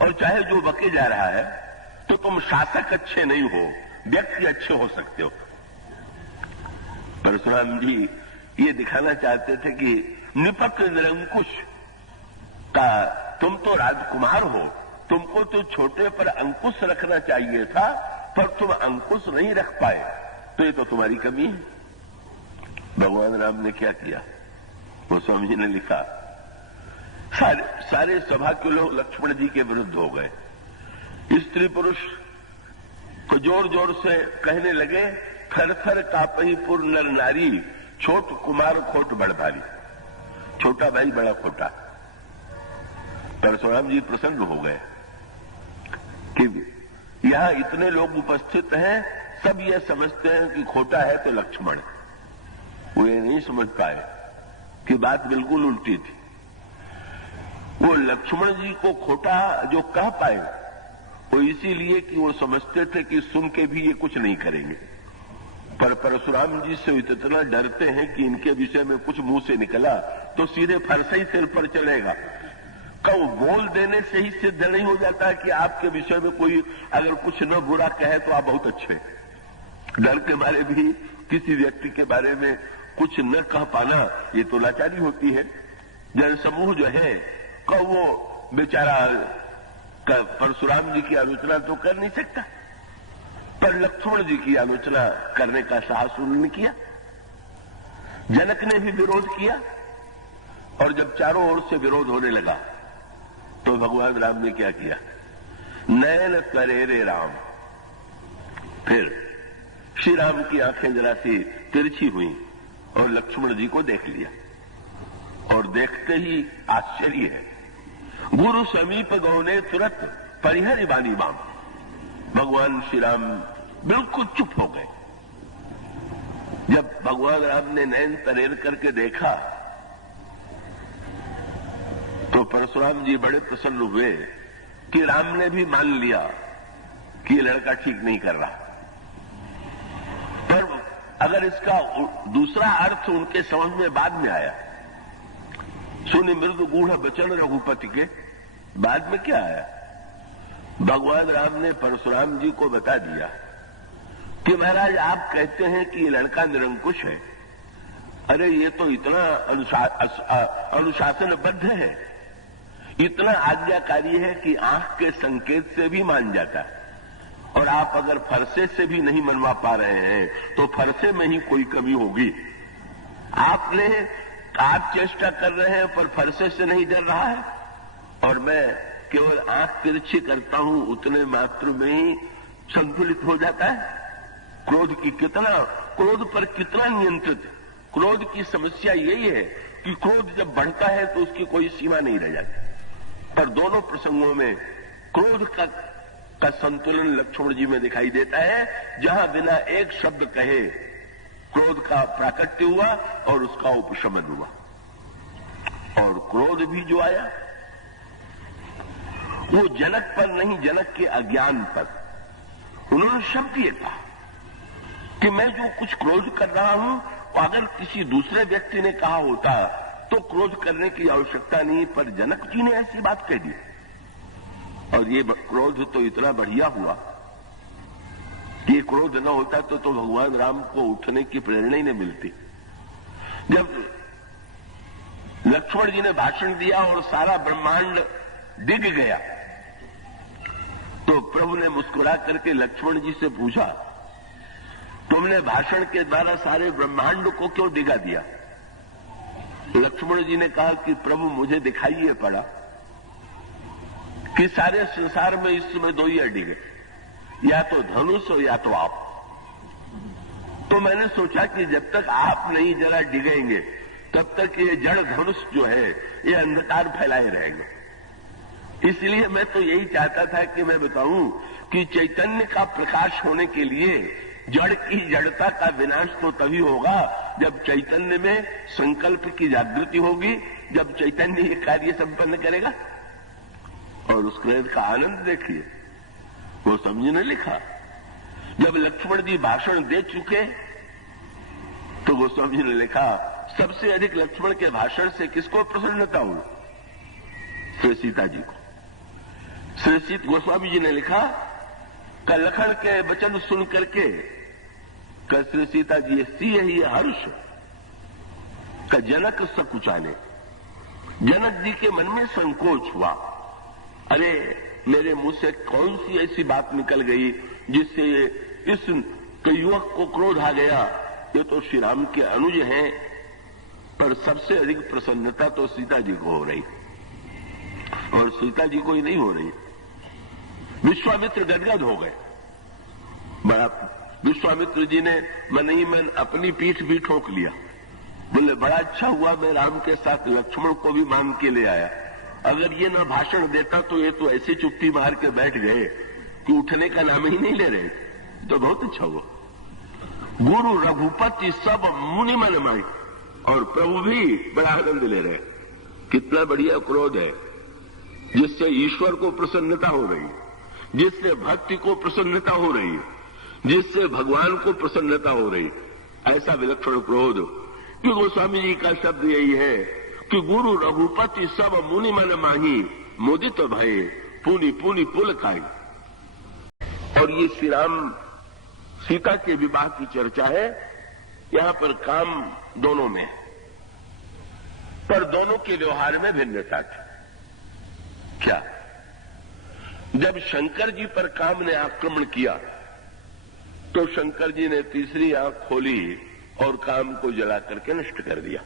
और चाहे जो बके जा रहा है, तो तुम शासक अच्छे नहीं हो, व्यक्ति अच्छे हो सकते हो। परशुराम जी ये दिखाना चाहते थे कि निपट निरंकुश का तुम तो राजकुमार हो, तुमको तो छोटे पर अंकुश रखना चाहिए था, पर तुम अंकुश नहीं रख पाए, तो ये तो तुम्हारी कमी है। भगवान राम ने क्या किया? वो स्वामी जी ने लिखा, सारे सभा के लोग लक्ष्मण जी के विरुद्ध हो गए। स्त्री पुरुष को जोर जोर से कहने लगे, थर थर कापहि पुर नर नारी, छोट कुमार खोट बड़ भारी। छोटा भाई बड़ा खोटा। परशुराम जी प्रसन्न हो गए कि यहां इतने लोग उपस्थित हैं, सब ये समझते हैं कि खोटा है तो लक्ष्मण। वो ये नहीं समझ पाए कि बात बिल्कुल उल्टी थी। वो लक्ष्मण जी को खोटा जो कह पाए, वो इसीलिए कि वो समझते थे कि सुन के भी ये कुछ नहीं करेंगे। पर परशुराम जी से इतना डरते हैं कि इनके विषय में कुछ मुंह से निकला तो सीधे फरसे ही सिर पर चलेगा। कब बोल देने से ही सिद्ध नहीं हो जाता कि आपके विषय में कोई अगर कुछ न बुरा कहे तो आप बहुत अच्छे। डर के बारे भी किसी व्यक्ति के बारे में कुछ न कह पाना, ये तो लाचारी होती है। जनसमूह जो है कब वो बेचारा परशुराम जी की आलोचना तो कर नहीं सकता, पर लक्ष्मण जी की आलोचना करने का साहस उन्होंने किया। जनक ने भी विरोध किया, और जब चारों ओर से विरोध होने लगा तो भगवान राम ने क्या किया? नयन करे रे राम। फिर श्री राम की आंखें जरा सी तिरछी हुई और लक्ष्मण जी को देख लिया, और देखते ही आश्चर्य है। गुरु समीप गौने तुरंत परिहरि बानी बाम। भगवान श्री राम बिल्कुल चुप हो गए। जब भगवान राम ने नयन तरेर करके देखा तो परशुराम जी बड़े प्रसन्न हुए कि राम ने भी मान लिया कि ये लड़का ठीक नहीं कर रहा। पर अगर इसका दूसरा अर्थ उनके समझ में बाद में आया, सुनि मृदु गूढ़ बचन रघुपति के, बाद में क्या आया? भगवान राम ने परशुराम जी को बता दिया कि महाराज आप कहते हैं कि ये लड़का निरंकुश है, अरे ये तो इतना अनुशासनबद्ध है, इतना आज्ञाकारी है कि आंख के संकेत से भी मान जाता है, और आप अगर फरसे से भी नहीं मनवा पा रहे हैं तो फरसे में ही कोई कमी होगी। आप चेष्टा कर रहे हैं पर फरसे से नहीं डर रहा है, और मैं केवल आंख तिरछी करता हूं उतने मात्र में ही संतुलित हो जाता है। क्रोध पर कितना नियंत्रित। क्रोध की समस्या यही है कि क्रोध जब बढ़ता है तो उसकी कोई सीमा नहीं रह जाती। पर दोनों प्रसंगों में क्रोध का संतुलन लक्ष्मण जी में दिखाई देता है, जहां बिना एक शब्द कहे क्रोध का प्राकट्य हुआ और उसका उपशमन हुआ। और क्रोध भी जो आया वो जनक पर नहीं, जनक के अज्ञान पर। उन्होंने शब्द ये कहा कि मैं जो कुछ क्रोध कर रहा हूं, अगर किसी दूसरे व्यक्ति ने कहा होता तो क्रोध करने की आवश्यकता नहीं, पर जनक जी ने ऐसी बात कह दी। और ये क्रोध तो इतना बढ़िया हुआ, ये क्रोध न होता तो भगवान राम को उठने की प्रेरणा ही नहीं मिलती। जब लक्ष्मण जी ने भाषण दिया और सारा ब्रह्मांड डिग गया, तो प्रभु ने मुस्कुरा करके लक्ष्मण जी से पूछा, तुमने भाषण के द्वारा सारे ब्रह्मांड को क्यों डिगा दिया? लक्ष्मण जी ने कहा कि प्रभु मुझे दिखाई ये पड़ा कि सारे संसार में इस समय दो ही डिगे, या तो धनुष हो या तो आप। तो मैंने सोचा कि जब तक आप नहीं जरा डिगेंगे तब तक ये जड़ धनुष जो है ये अंधकार फैलाए रहेंगे। इसलिए मैं तो यही चाहता था कि मैं बताऊं कि चैतन्य का प्रकाश होने के लिए जड़ की जड़ता का विनाश तो तभी होगा जब चैतन्य में संकल्प की जागृति होगी, जब चैतन्य ये कार्य संपन्न करेगा। और उस क्रोध का आनंद देखिए, वो समझने लिखा। जब लक्ष्मण जी भाषण दे चुके तो गोस्वामी जी ने लिखा, सबसे अधिक लक्ष्मण के भाषण से किसको प्रसन्नता हुई? श्री सीता जी को। श्री सीता गोस्वामी जी ने लिखा, लखन के वचन सुन करके श्री सीता जी सिय ही हर्ष का जनक सकुचाने। जनक जी के मन में संकोच हुआ, अरे मेरे मुंह से कौन सी ऐसी बात निकल गई जिससे इस युवक को क्रोध आ गया। ये तो श्री राम के अनुज हैं, पर सबसे अधिक प्रसन्नता तो सीता जी को हो रही, और सीता जी को ही नहीं हो रही। विश्वामित्र गदगद हो गए। बड़ा विश्वामित्र जी ने मन ही मन अपनी पीठ भी ठोक लिया। बोले, बड़ा अच्छा हुआ मैं राम के साथ लक्ष्मण को भी मांग के ले आया। अगर ये ना भाषण देता तो ये तो ऐसी चुप्पी मार के बैठ गए कि उठने का नाम ही नहीं ले रहे। तो बहुत अच्छा हुआ। गुरु रघुपति सब मुनि मन माई, और प्रभु भी बड़ा आनंद ले रहे। कितना बढ़िया क्रोध है, जिससे ईश्वर को प्रसन्नता हो रही, जिससे भक्ति को प्रसन्नता हो रही, जिससे भगवान को प्रसन्नता हो रही। ऐसा विलक्षण क्रोध कि गोस्वामी जी का शब्द यही है कि गुरु रघुपति सब मुनि मन माही, मुदित भये पुनि पुनि पुल खाई। और ये श्री राम सीता के विवाह की चर्चा है। यहां पर काम दोनों में है, पर दोनों के व्यवहार में भिन्नता थी। क्या? जब शंकर जी पर काम ने आक्रमण किया तो शंकर जी ने तीसरी आंख खोली और काम को जला करके नष्ट कर दिया।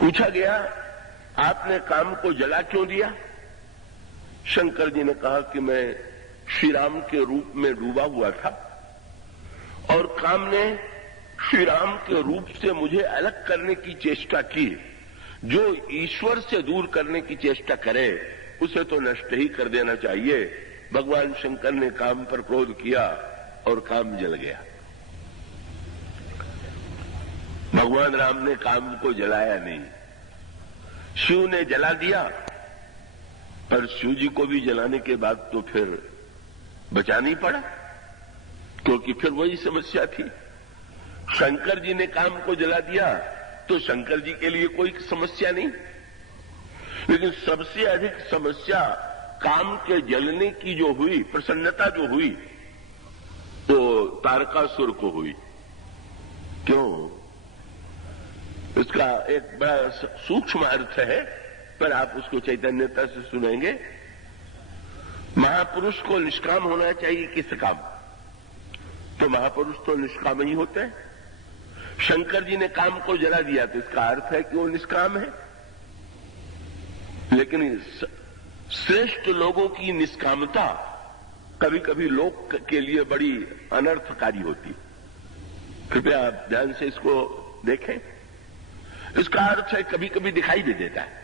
पूछा गया, आपने काम को जला क्यों दिया? शंकर जी ने कहा कि मैं श्री राम के रूप में डूबा हुआ था और काम ने श्री राम के रूप से मुझे अलग करने की चेष्टा की। जो ईश्वर से दूर करने की चेष्टा करे उसे तो नष्ट ही कर देना चाहिए। भगवान शंकर ने काम पर क्रोध किया और काम जल गया। भगवान राम ने काम को जलाया नहीं, शिव ने जला दिया। पर शिव जी को भी जलाने के बाद तो फिर बचाना ही पड़ा, क्योंकि फिर वही समस्या थी। शंकर जी ने काम को जला दिया तो शंकर जी के लिए कोई समस्या नहीं, लेकिन सबसे अधिक समस्या काम के जलने की जो हुई, प्रसन्नता जो हुई, तो तारकासुर को हुई। क्यों? इसका एक बड़ा सूक्ष्म अर्थ है, पर आप उसको चैतन्यता से सुनेंगे। महापुरुष को निष्काम होना चाहिए किस काम? तो महापुरुष तो निष्काम ही होते हैं। शंकर जी ने काम को जला दिया तो इसका अर्थ है कि वो निष्काम है। लेकिन श्रेष्ठ लोगों की निष्कामता कभी कभी लोक के लिए बड़ी अनर्थकारी होती। कृपया आप ध्यान से इसको देखें। इसका अर्थ है कभी कभी दिखाई भी देता है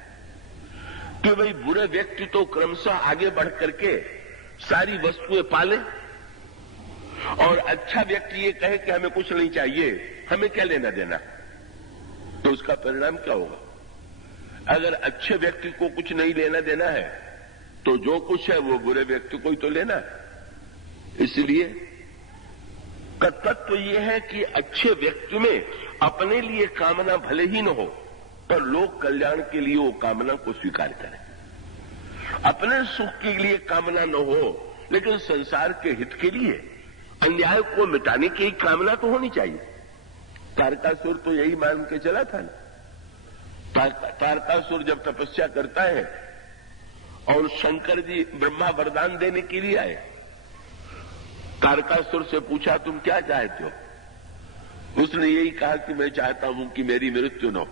कि भाई बुरे व्यक्ति तो क्रमशः आगे बढ़ करके सारी वस्तुएं पाले, और अच्छा व्यक्ति ये कहे कि हमें कुछ नहीं चाहिए, हमें क्या लेना देना। तो उसका परिणाम क्या होगा? अगर अच्छे व्यक्ति को कुछ नहीं लेना देना है तो जो कुछ है वो बुरे व्यक्ति को ही तो लेना है। इसलिए तत्व ये है कि अच्छे व्यक्ति में अपने लिए कामना भले ही न हो, पर लोक कल्याण के लिए वो कामना को स्वीकार करें। अपने सुख के लिए कामना न हो, लेकिन संसार के हित के लिए, अन्याय को मिटाने की कामना तो होनी चाहिए। तारकासुर तो यही मान के चला था ना। तारकासुर जब तपस्या करता है और शंकर जी ब्रह्मा वरदान देने के लिए आए, तारकासुर से पूछा तुम क्या चाहते हो? उसने यही कहा कि मैं चाहता हूं कि मेरी मृत्यु न हो।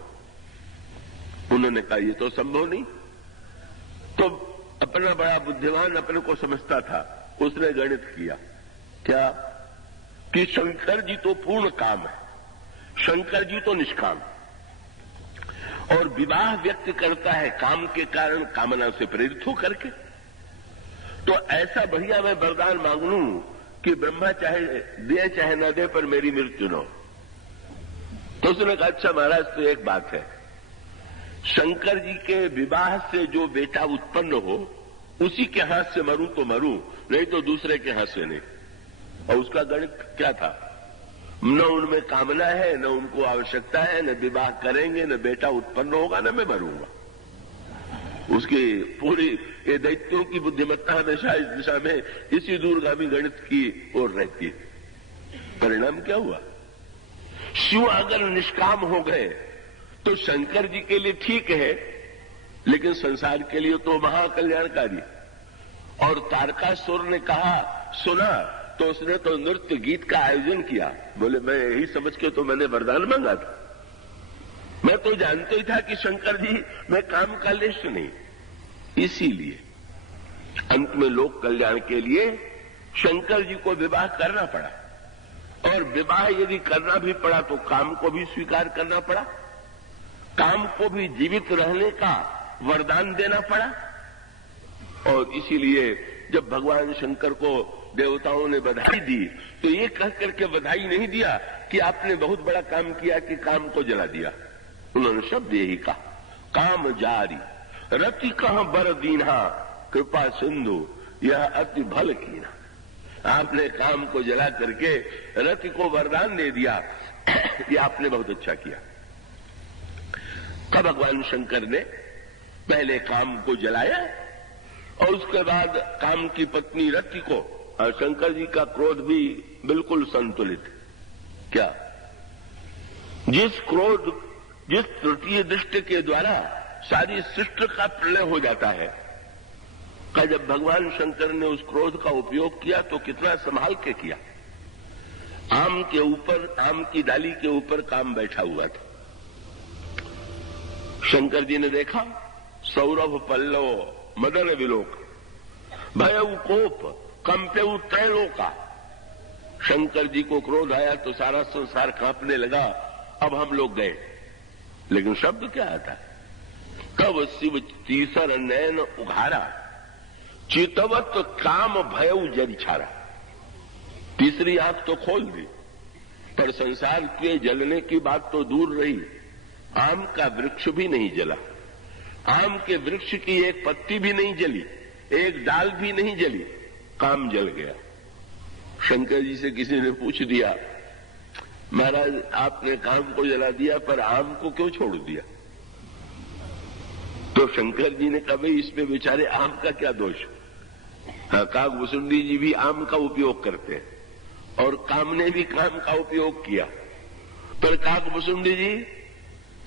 उन्होंने कहा ये तो संभव नहीं। तो अपना बड़ा बुद्धिमान अपने को समझता था, उसने गणित किया क्या कि शंकर जी तो पूर्ण काम है, शंकर जी तो निष्काम, और विवाह व्यक्त करता है काम के कारण, कामना से प्रेरित हो करके। तो ऐसा बढ़िया मैं वरदान मांग लूं कि ब्रह्मा चाहे दे चाहे न दे पर मेरी मृत्यु न हो। तो उसने कहा अच्छा महाराज, तो एक बात है, शंकर जी के विवाह से जो बेटा उत्पन्न हो उसी के हाथ से मरूं तो मरूं, नहीं तो दूसरे के हाथ से नहीं। और उसका गणित क्या था? न उनमें कामना है, न उनको आवश्यकता है, न विवाह करेंगे, न बेटा उत्पन्न होगा, न मैं मरूंगा। उसकी पूरी ये दैत्यों की बुद्धिमत्ता हमेशा इस दिशा में, इसी दूरगामी गणित की ओर रहती है। परिणाम क्या हुआ? शिव अगर निष्काम हो गए तो शंकर जी के लिए ठीक है, लेकिन संसार के लिए तो महाकल्याणकारी। और तारकासुर ने कहा, सुना तो उसने तो नृत्य गीत का आयोजन किया। बोले मैं यही समझ के तो मैंने वरदान मांगा था, मैं तो जानते ही था कि शंकर जी में काम का लेश नहीं। इसीलिए अंत में लोक कल्याण के लिए शंकर जी को विवाह करना पड़ा, और विवाह यदि करना भी पड़ा तो काम को भी स्वीकार करना पड़ा, काम को भी जीवित रहने का वरदान देना पड़ा। और इसीलिए जब भगवान शंकर को देवताओं ने बधाई दी तो ये कह करके बधाई नहीं दिया कि आपने बहुत बड़ा काम किया कि काम को जला दिया। उन्होंने शब्द यही कहा, काम जारी रति कहां बर दीन्हा कृपा सिंधु यह अति भल कीना। आपने काम को जला करके रति को वरदान दे दिया, ये आपने बहुत अच्छा किया। तब भगवान शंकर ने पहले काम को जलाया और उसके बाद काम की पत्नी रति को। और शंकर जी का क्रोध भी बिल्कुल संतुलित। क्या? जिस क्रोध, जिस तृतीय दृष्टि के द्वारा सारी सृष्टि का प्रलय हो जाता है, का जब भगवान शंकर ने उस क्रोध का उपयोग किया तो कितना संभाल के किया। आम के ऊपर, आम की डाली के ऊपर काम बैठा हुआ था। शंकर जी ने देखा, सौरभ पल्लव मदन विलोक भयउ कोप कंपेउ त्रैलोका। शंकर जी को क्रोध आया तो सारा संसार कांपने लगा, अब हम लोग गए। लेकिन शब्द क्या आता है? कब शिव तीसर नैन उघारा चितवत काम भयउ जरि छारा। तीसरी आंख तो खोल दी, पर संसार के जलने की बात तो दूर रही, आम का वृक्ष भी नहीं जला। आम के वृक्ष की एक पत्ती भी नहीं जली, एक डाल भी नहीं जली, काम जल गया। शंकर जी से किसी ने पूछ दिया, महाराज आपने काम को जला दिया पर आम को क्यों छोड़ दिया? तो शंकर जी ने कहा, भाई इसमें बेचारे आम का क्या दोष? हाँ, काकभुसुंडी जी भी आम का उपयोग करते हैं और काम ने भी काम का उपयोग किया, पर काकभुसुंडी जी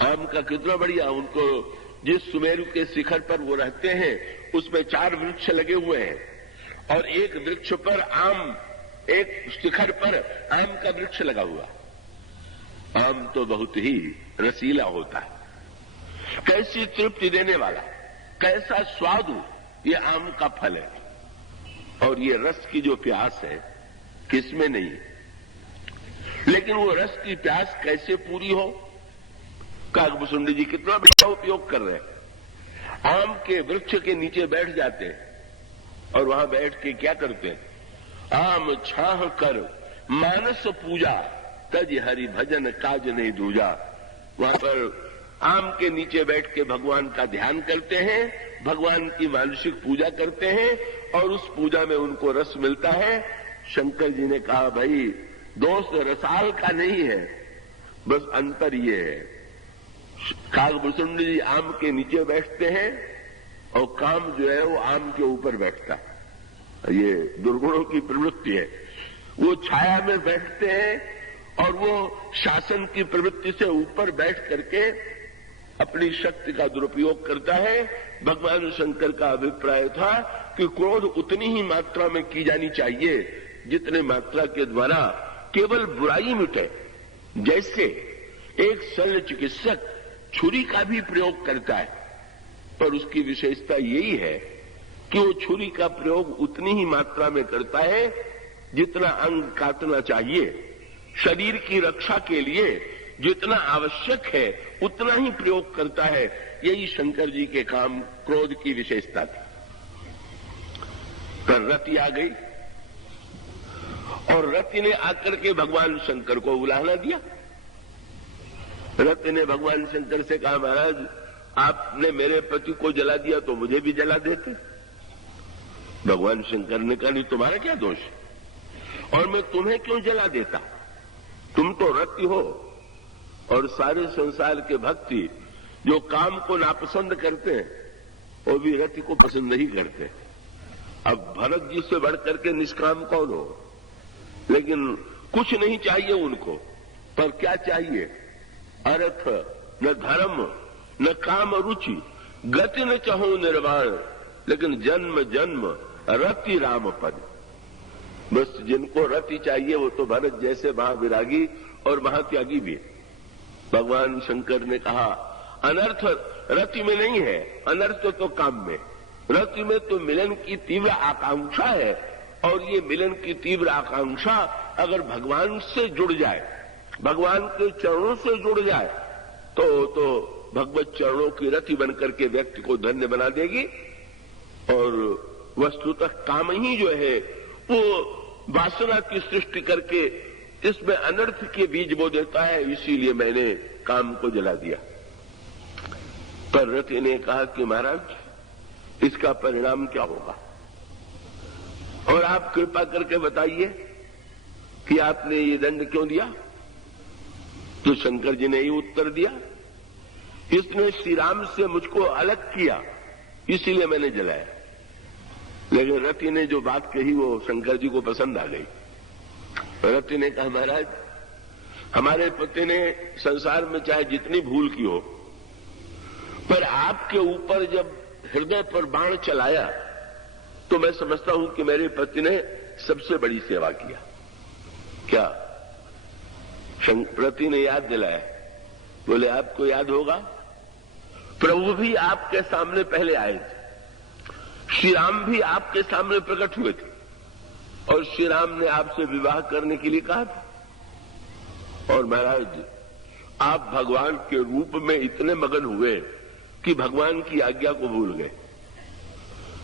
आम का कितना बढ़िया। उनको जिस सुमेरु के शिखर पर वो रहते हैं उसमें 4 वृक्ष लगे हुए हैं और एक वृक्ष पर आम, एक शिखर पर आम का वृक्ष लगा हुआ। आम तो बहुत ही रसीला होता है, कैसी तृप्ति देने वाला, कैसा स्वादु ये आम का फल है। और ये रस की जो प्यास है किसमें नहीं है, लेकिन वो रस की प्यास कैसे पूरी हो? काकभुसुंडी जी कितना बड़ा उपयोग कर रहे हैं। आम के वृक्ष के नीचे बैठ जाते हैं और वहां बैठ के क्या करते हैं? आम छाह कर मानस पूजा तज हरि भजन काज नहीं दूजा। वहां पर आम के नीचे बैठ के भगवान का ध्यान करते हैं, भगवान की मानसिक पूजा करते हैं और उस पूजा में उनको रस मिलता है। शंकर जी ने कहा, भाई दोष रसाल का नहीं है, बस अंतर ये है, काकभुसुंडी जी आम के नीचे बैठते हैं और काम जो है वो आम के ऊपर बैठता है। ये दुर्गुणों की प्रवृत्ति है। वो छाया में बैठते हैं और वो शासन की प्रवृत्ति से ऊपर बैठ करके अपनी शक्ति का दुरुपयोग करता है। भगवान शंकर का अभिप्राय था कि क्रोध उतनी ही मात्रा में की जानी चाहिए जितने मात्रा के द्वारा केवल बुराई मिटे। जैसे एक शल्य चिकित्सक छुरी का भी प्रयोग करता है, पर उसकी विशेषता यही है कि वो छुरी का प्रयोग उतनी ही मात्रा में करता है जितना अंग काटना चाहिए। शरीर की रक्षा के लिए जितना आवश्यक है उतना ही प्रयोग करता है। यही शंकर जी के काम क्रोध की विशेषता थी। पर रति आ गई और रति ने आकर के भगवान शंकर को उलाहना दिया। रति ने भगवान शंकर से कहा, महाराज आपने मेरे पति को जला दिया तो मुझे भी जला देते। भगवान शंकर ने कहा, नहीं तुम्हारा क्या दोष और मैं तुम्हें क्यों जला देता? तुम तो रति हो, और सारे संसार के भक्ति जो काम को नापसंद करते हैं वो भी रति को पसंद नहीं करते। अब भरत जी से बढ़ करके निष्काम कौन हो? लेकिन कुछ नहीं चाहिए उनको, पर क्या चाहिए? अर्थ न धर्म न काम रुचि, गति न चाहो निर्वाण, लेकिन जन्म जन्म रति राम पद। बस जिनको रति चाहिए वो तो भरत जैसे महाविरागी और महात्यागी भी। भगवान शंकर ने कहा अनर्थ रति में नहीं है, अनर्थ तो काम में। रति में तो मिलन की तीव्र आकांक्षा है, और ये मिलन की तीव्र आकांक्षा अगर भगवान से जुड़ जाए, भगवान के चरणों से जुड़ जाए, तो भगवत चरणों की रति बनकर के व्यक्ति को धन्य बना देगी। और वस्तुतः काम ही जो है वो वासना की सृष्टि करके इसमें अनर्थ के बीज बो देता है। इसीलिए मैंने काम को जला दिया। पर रति ने कहा कि महाराज इसका परिणाम क्या होगा, और आप कृपा करके बताइए कि आपने ये दंड क्यों दिया? तो शंकर जी ने ही उत्तर दिया, इसने श्री राम से मुझको अलग किया, इसीलिए मैंने जलाया। लेकिन रति ने जो बात कही वो शंकर जी को पसंद आ गई। रति ने कहा महाराज हमारे पति ने संसार में चाहे जितनी भूल की हो, पर आपके ऊपर जब हृदय पर बाण चलाया तो मैं समझता हूं कि मेरे पति ने सबसे बड़ी सेवा किया। क्या? रति ने याद दिलाया। बोले आपको याद होगा प्रभु भी आपके सामने पहले आए थे, श्री राम भी आपके सामने प्रकट हुए थे, और श्री राम ने आपसे विवाह करने के लिए कहा था। और महाराज आप भगवान के रूप में इतने मगन हुए कि भगवान की आज्ञा को भूल गए।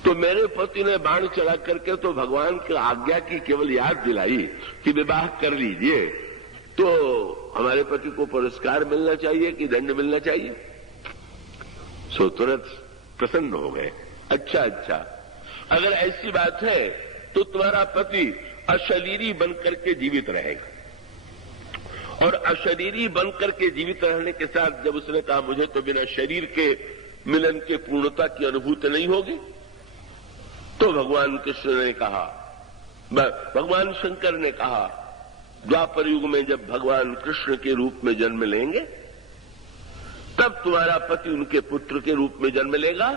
तो मेरे पति ने बाण चला करके तो भगवान की आज्ञा की केवल याद दिलाई कि विवाह कर लीजिए, तो हमारे पति को पुरस्कार मिलना चाहिए कि दंड मिलना चाहिए? सो तुरंत प्रसन्न हो गए। अच्छा अच्छा, अगर ऐसी बात है तो तुम्हारा पति अशरीरी बनकर के जीवित रहेगा। और अशरीरी बनकर के जीवित रहने के साथ जब उसने कहा मुझे तो बिना शरीर के मिलन के पूर्णता की अनुभूति नहीं होगी, तो भगवान कृष्ण ने कहा, भगवान शंकर ने कहा द्वापर युग में जब भगवान कृष्ण के रूप में जन्म लेंगे तब तुम्हारा पति उनके पुत्र के रूप में जन्म लेगा,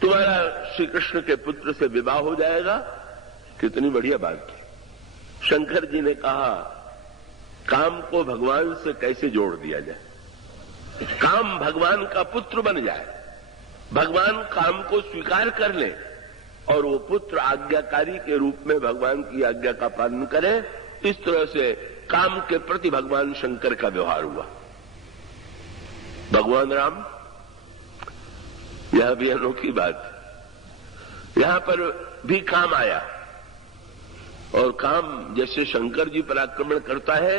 तुम्हारा श्री कृष्ण के पुत्र से विवाह हो जाएगा। कितनी बढ़िया बात की। शंकर जी ने कहा काम को भगवान से कैसे जोड़ दिया जाए, काम भगवान का पुत्र बन जाए, भगवान काम को स्वीकार कर ले और वो पुत्र आज्ञाकारी के रूप में भगवान की आज्ञा का पालन करे। इस तरह से काम के प्रति भगवान शंकर का व्यवहार हुआ। भगवान राम, यह भी अनोखी बात, यहां पर भी काम आया, और काम जैसे शंकर जी पर आक्रमण करता है,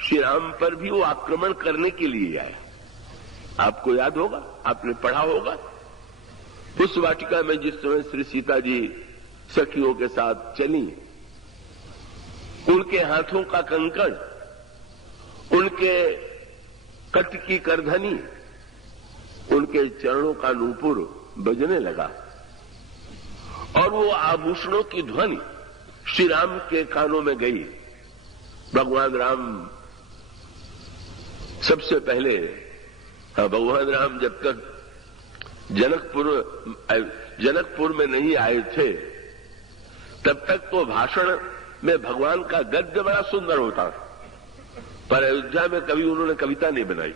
श्री राम पर भी वो आक्रमण करने के लिए आया। आपको याद होगा, आपने पढ़ा होगा, उस वाटिका में जिस समय श्री सीता जी सखियों के साथ चली, उनके हाथों का कंकड़, उनके कट की करधनी, उनके चरणों का नूपुर बजने लगा, और वो आभूषणों की ध्वनि श्री राम के कानों में गई। भगवान राम सबसे पहले, भगवान राम जब तक जनकपुर में नहीं आए थे तब तक तो भाषण में भगवान का गद्य बड़ा सुंदर होता, पर अयोध्या में कभी उन्होंने कविता नहीं बनाई।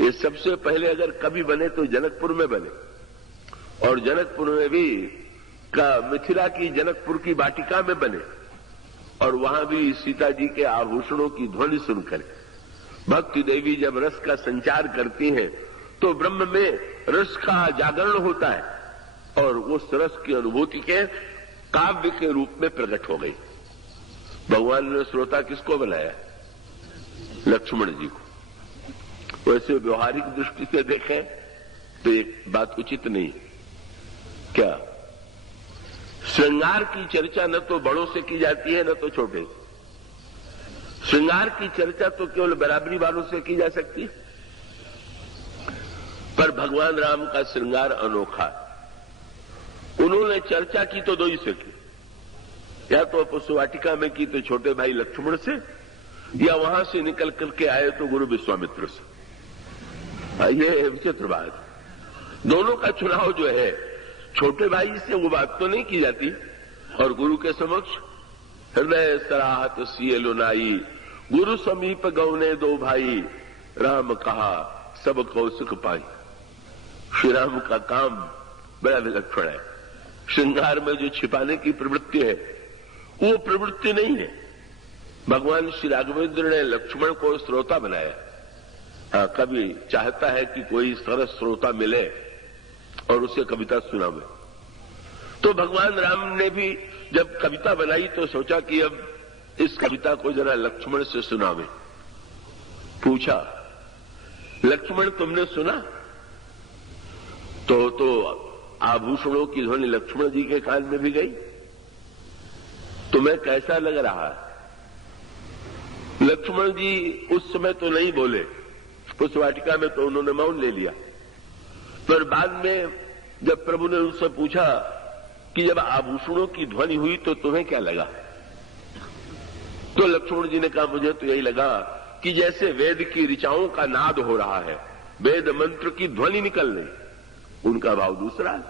ये सबसे पहले अगर कवि बने तो जनकपुर में बने, और जनकपुर में भी मिथिला की जनकपुर की वाटिका में बने, और वहां भी सीता जी के आभूषणों की ध्वनि सुनकर भक्ति देवी जब रस का संचार करती हैं तो ब्रह्म में रस का जागरण होता है, और उस रस की अनुभूति के काव्य के रूप में प्रकट हो गई। भगवान ने श्रोता किसको बनाया? लक्ष्मण जी को। वैसे व्यवहारिक दृष्टि से देखें तो एक बात उचित नहीं। क्या? श्रृंगार की चर्चा न तो बड़ों से की जाती है न तो छोटे से। श्रृंगार की चर्चा तो केवल बराबरी वालों से की जा सकती है, पर भगवान राम का श्रृंगार अनोखा है। उन्होंने चर्चा की तो दो ही से की, या तो पुष्पवाटिका में की तो छोटे भाई लक्ष्मण से, या वहां से निकल करके आए तो गुरु विश्वामित्र से। ये विचित्र बात, दोनों का चुनाव जो है छोटे भाई से वो बात तो नहीं की जाती, और गुरु के समक्ष हृदय सराहत सिए लुनाई, गुरु समीप गौने दो भाई, राम कहा सब कौशिक पाई। श्री राम का काम बड़ा विलक्षण है। श्रृंगार में जो छिपाने की प्रवृत्ति है वो प्रवृत्ति नहीं है। भगवान श्री राघवेंद्र ने लक्ष्मण को श्रोता बनाया। हाँ, कभी चाहता है कि कोई सरस श्रोता मिले और उसे कविता सुनावे, तो भगवान राम ने भी जब कविता बनाई तो सोचा कि अब इस कविता को जरा लक्ष्मण से सुनावे। पूछा, लक्ष्मण तुमने सुना? तो आभूषणों की ध्वनि लक्ष्मण जी के कान में भी गई। तुम्हें कैसा लग रहा है? लक्ष्मण जी उस समय तो नहीं बोले, उस वाटिका में तो उन्होंने मौन ले लिया, पर बाद में जब प्रभु ने उनसे पूछा कि जब आभूषणों की ध्वनि हुई तो तुम्हें क्या लगा, तो लक्ष्मण जी ने कहा मुझे तो यही लगा कि जैसे वेद की ऋचाओं का नाद हो रहा है, वेद मंत्र की ध्वनि निकल रही। उनका भाव दूसरा है।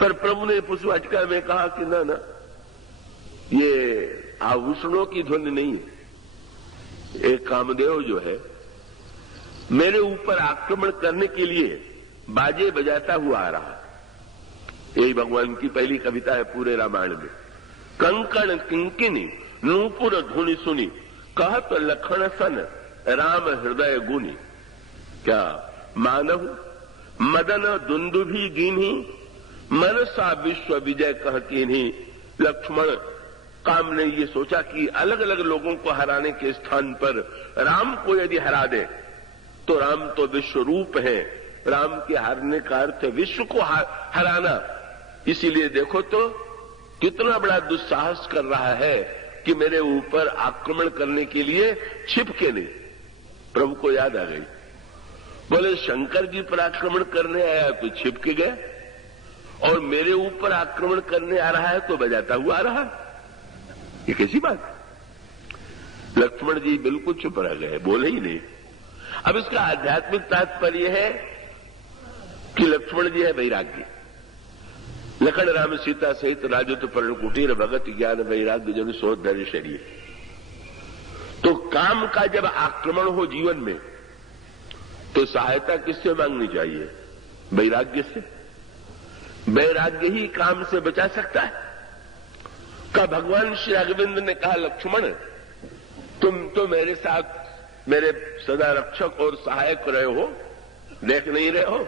पर प्रभु ने पुष्पवाटिका में कहा कि ना ना, ये आभूषणों की ध्वनि नहीं है। एक कामदेव जो है मेरे ऊपर आक्रमण करने के लिए बाजे बजाता हुआ आ रहा है। यही भगवान की पहली कविता है पूरे रामायण में। कंकण किंकिनी नूपुर धुनि सुनी, कहत लखन सन राम हृदय गुनी। क्या मानव मदन दुंदुभी गिनी, मनसा विश्व विजय कहती नहीं। लक्ष्मण काम ने ये सोचा कि अलग अलग लोगों को हराने के स्थान पर राम को यदि हरा दे तो राम तो विश्व रूप है, राम के हारने का अर्थ विश्व को हराना। इसीलिए देखो तो कितना बड़ा दुस्साहस कर रहा है कि मेरे ऊपर आक्रमण करने के लिए छिप के नहीं। प्रभु को याद आ गई, बोले शंकर जी पर आक्रमण करने आया तो छिप के गए, और मेरे ऊपर आक्रमण करने आ रहा है तो बजाता हुआ आ रहा। ये कैसी बात? लक्ष्मण जी बिल्कुल चुप रह गए, बोले ही नहीं। अब इसका आध्यात्मिक तात्पर्य है कि लक्ष्मण जी है वैराग्य। लखन राम सीता सहित राजत पर्ण कुटीर, भगत ज्ञान वैराग्य जन सोच धैर्य शरीर। तो काम का जब आक्रमण हो जीवन में तो सहायता किससे मांगनी चाहिए? वैराग्य से। वैराग्य ही काम से बचा सकता है। का भगवान श्री राघवेंद्र ने कहा लक्ष्मण तुम तो मेरे साथ मेरे सदा रक्षक और सहायक रहे हो, देख नहीं रहे हो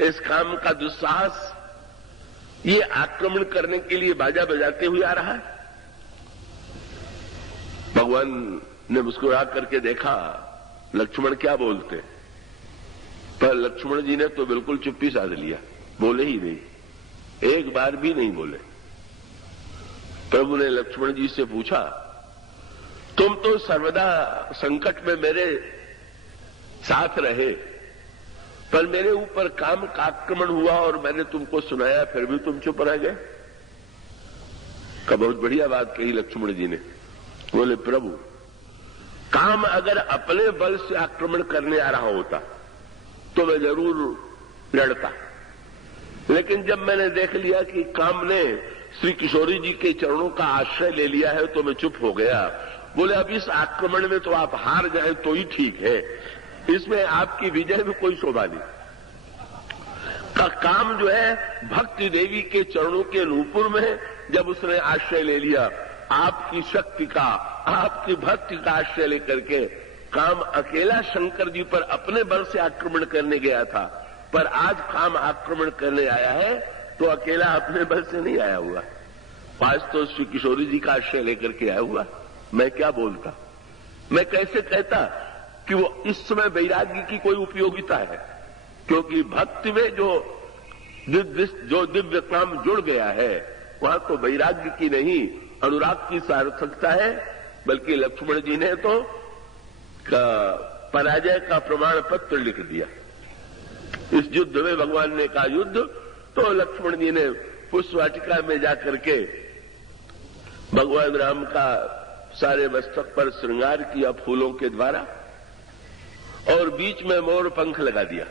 इस काम का दुस्साहस ये आक्रमण करने के लिए बाजा बजाते हुए आ रहा है। भगवान ने मुस्कुरा करके देखा लक्ष्मण क्या बोलते, पर लक्ष्मण जी ने तो बिल्कुल चुप्पी साध लिया, बोले ही नहीं, एक बार भी नहीं बोले। प्रभु ने लक्ष्मण जी से पूछा तुम तो सर्वदा संकट में मेरे साथ रहे, पर मेरे ऊपर काम का आक्रमण हुआ और मैंने तुमको सुनाया, फिर भी तुम चुप रह गए। का बहुत बढ़िया बात कही लक्ष्मण जी ने। बोले प्रभु काम अगर अपने बल से आक्रमण करने आ रहा होता तो मैं जरूर लड़ता, लेकिन जब मैंने देख लिया कि काम ने श्री किशोरी जी के चरणों का आश्रय ले लिया है तो मैं चुप हो गया। बोले अब इस आक्रमण में तो आप हार जाए तो ही ठीक है, इसमें आपकी विजय में कोई शोभा नहीं। का काम जो है भक्ति देवी के चरणों के नूपुर में जब उसने आश्रय ले लिया, आपकी शक्ति का आपकी भक्ति का आश्रय लेकर के काम अकेला शंकर जी पर अपने बल से आक्रमण करने गया था, पर आज काम आक्रमण करने आया है तो अकेला अपने बल से नहीं आया हुआ, आज तो श्री किशोरी जी का आश्रय लेकर के आया हुआ। मैं क्या बोलता, मैं कैसे कहता कि वो इस समय वैराग्य की कोई उपयोगिता है, क्योंकि भक्ति में जो दिव्य काम जुड़ गया है वहां तो वैराग्य की नहीं अनुराग की सार्थकता है। बल्कि लक्ष्मण जी ने तो पराजय का प्रमाण पत्र लिख दिया। इस युद्ध में भगवान ने कहा युद्ध, तो लक्ष्मण जी ने पुष्प वाटिका में जाकर के भगवान राम का सारे मस्तक पर श्रृंगार किया फूलों के द्वारा, और बीच में मोर पंख लगा दिया।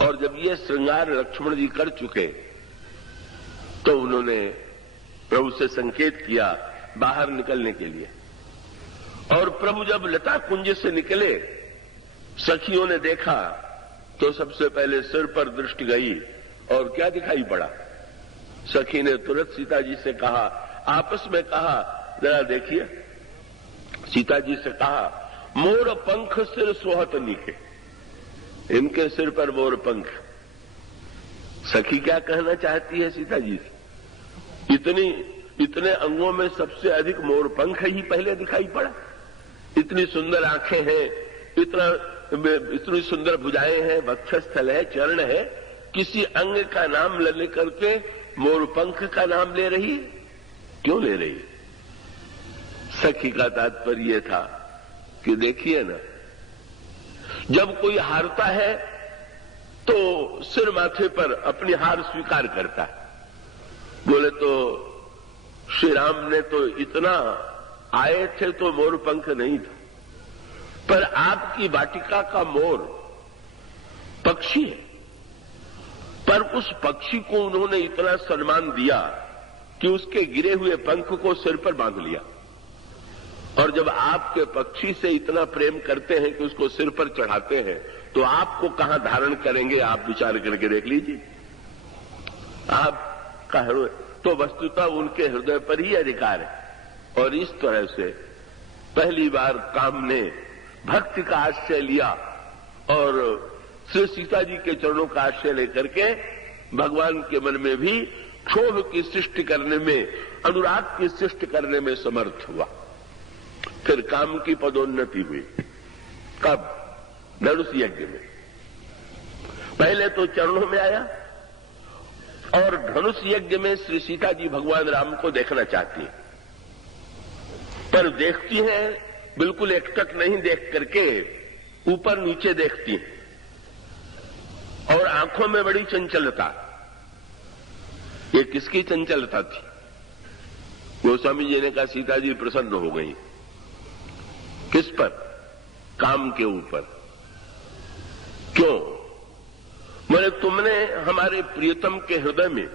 और जब ये श्रृंगार लक्ष्मण जी कर चुके तो उन्होंने प्रभु से संकेत किया बाहर निकलने के लिए। और प्रभु जब लता कुंज से निकले, सखियों ने देखा तो सबसे पहले सिर पर दृष्टि गई और क्या दिखाई पड़ा। सखी ने तुरंत सीता जी से कहा, आपस में कहा जरा देखिए। सीता जी से कहा मोर पंख सिर सोहत नीके, इनके सिर पर मोर पंख। सखी क्या कहना चाहती है सीता जी से? इतने अंगों में सबसे अधिक मोर पंख ही पहले दिखाई पड़ा। इतनी सुंदर आंखें हैं, इतनी सुंदर भुजाएं हैं, वक्षस्थल है, चरण है, किसी अंग का नाम लेने करके मोर पंख का नाम ले रही, क्यों ले रही? सखी का तात्पर्य था कि देखिए ना, जब कोई हारता है तो सिर माथे पर अपनी हार स्वीकार करता है। बोले तो श्री राम ने तो इतना आए थे तो मोर पंख नहीं था, पर आपकी वाटिका का मोर पक्षी है, पर उस पक्षी को उन्होंने इतना सम्मान दिया कि उसके गिरे हुए पंख को सिर पर बांध लिया। और जब आपके पक्षी से इतना प्रेम करते हैं कि उसको सिर पर चढ़ाते हैं, तो आपको कहां धारण करेंगे? आप विचार करके देख लीजिए। आपका हृदय तो वस्तुतः उनके हृदय पर ही अधिकार है। और इस तरह से पहली बार काम ने भक्ति का आश्रय लिया और श्री सीता जी के चरणों का आश्रय लेकर के भगवान के मन में भी क्षोभ की सृष्टि करने में, अनुराग की सृष्टि करने में समर्थ हुआ। फिर काम की पदोन्नति हुई। कब? धनुष यज्ञ में। पहले तो चरणों में आया और धनुष यज्ञ में श्री सीता जी भगवान राम को देखना चाहती है, पर देखती है बिल्कुल एकटक नहीं देख करके ऊपर नीचे देखती है और आंखों में बड़ी चंचलता। ये किसकी चंचलता थी? गोस्वामी जी ने कहा सीता जी प्रसन्न हो गई। किस पर? काम के ऊपर। क्यों? बोले तुमने हमारे प्रियतम के हृदय में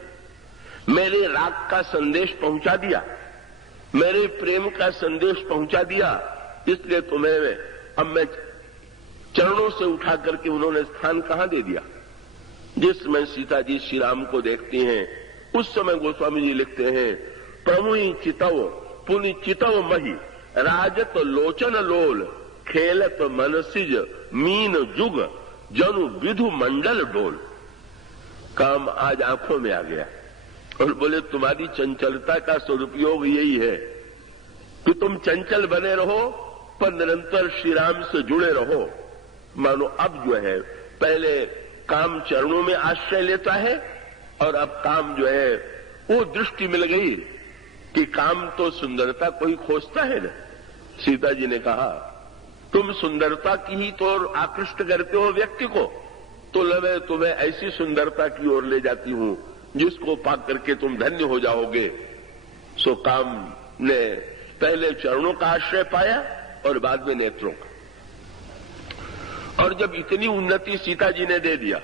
मेरे राग का संदेश पहुंचा दिया, मेरे प्रेम का संदेश पहुंचा दिया, इसलिए तुम्हें अब मैं चरणों से उठा करके उन्होंने स्थान कहां दे दिया? जिस समय सीता जी श्री राम को देखती हैं उस समय गोस्वामी जी लिखते हैं, प्रभु चितव पुनि चितव मही राजत लोचन लोल खेलत मनसिज मीन जुग जनु विधु मंडल डोल। काम आज आंखों में आ गया। और बोले तुम्हारी चंचलता का सदुपयोग यही है कि तुम चंचल बने रहो पर निरंतर श्री राम से जुड़े रहो। मानो अब जो है, पहले काम चरणों में आश्रय लेता है और अब काम जो है वो दृष्टि मिल गई कि काम तो सुंदरता को ही खोजता है ना। सीता जी ने कहा तुम सुंदरता की ही तो आकृष्ट करते हो व्यक्ति को, तो मैं तुम्हें ऐसी सुंदरता की ओर ले जाती हूं जिसको पा करके तुम धन्य हो जाओगे। सो काम ने पहले चरणों का आश्रय पाया और बाद में नेत्रों का। और जब इतनी उन्नति सीता जी ने दे दिया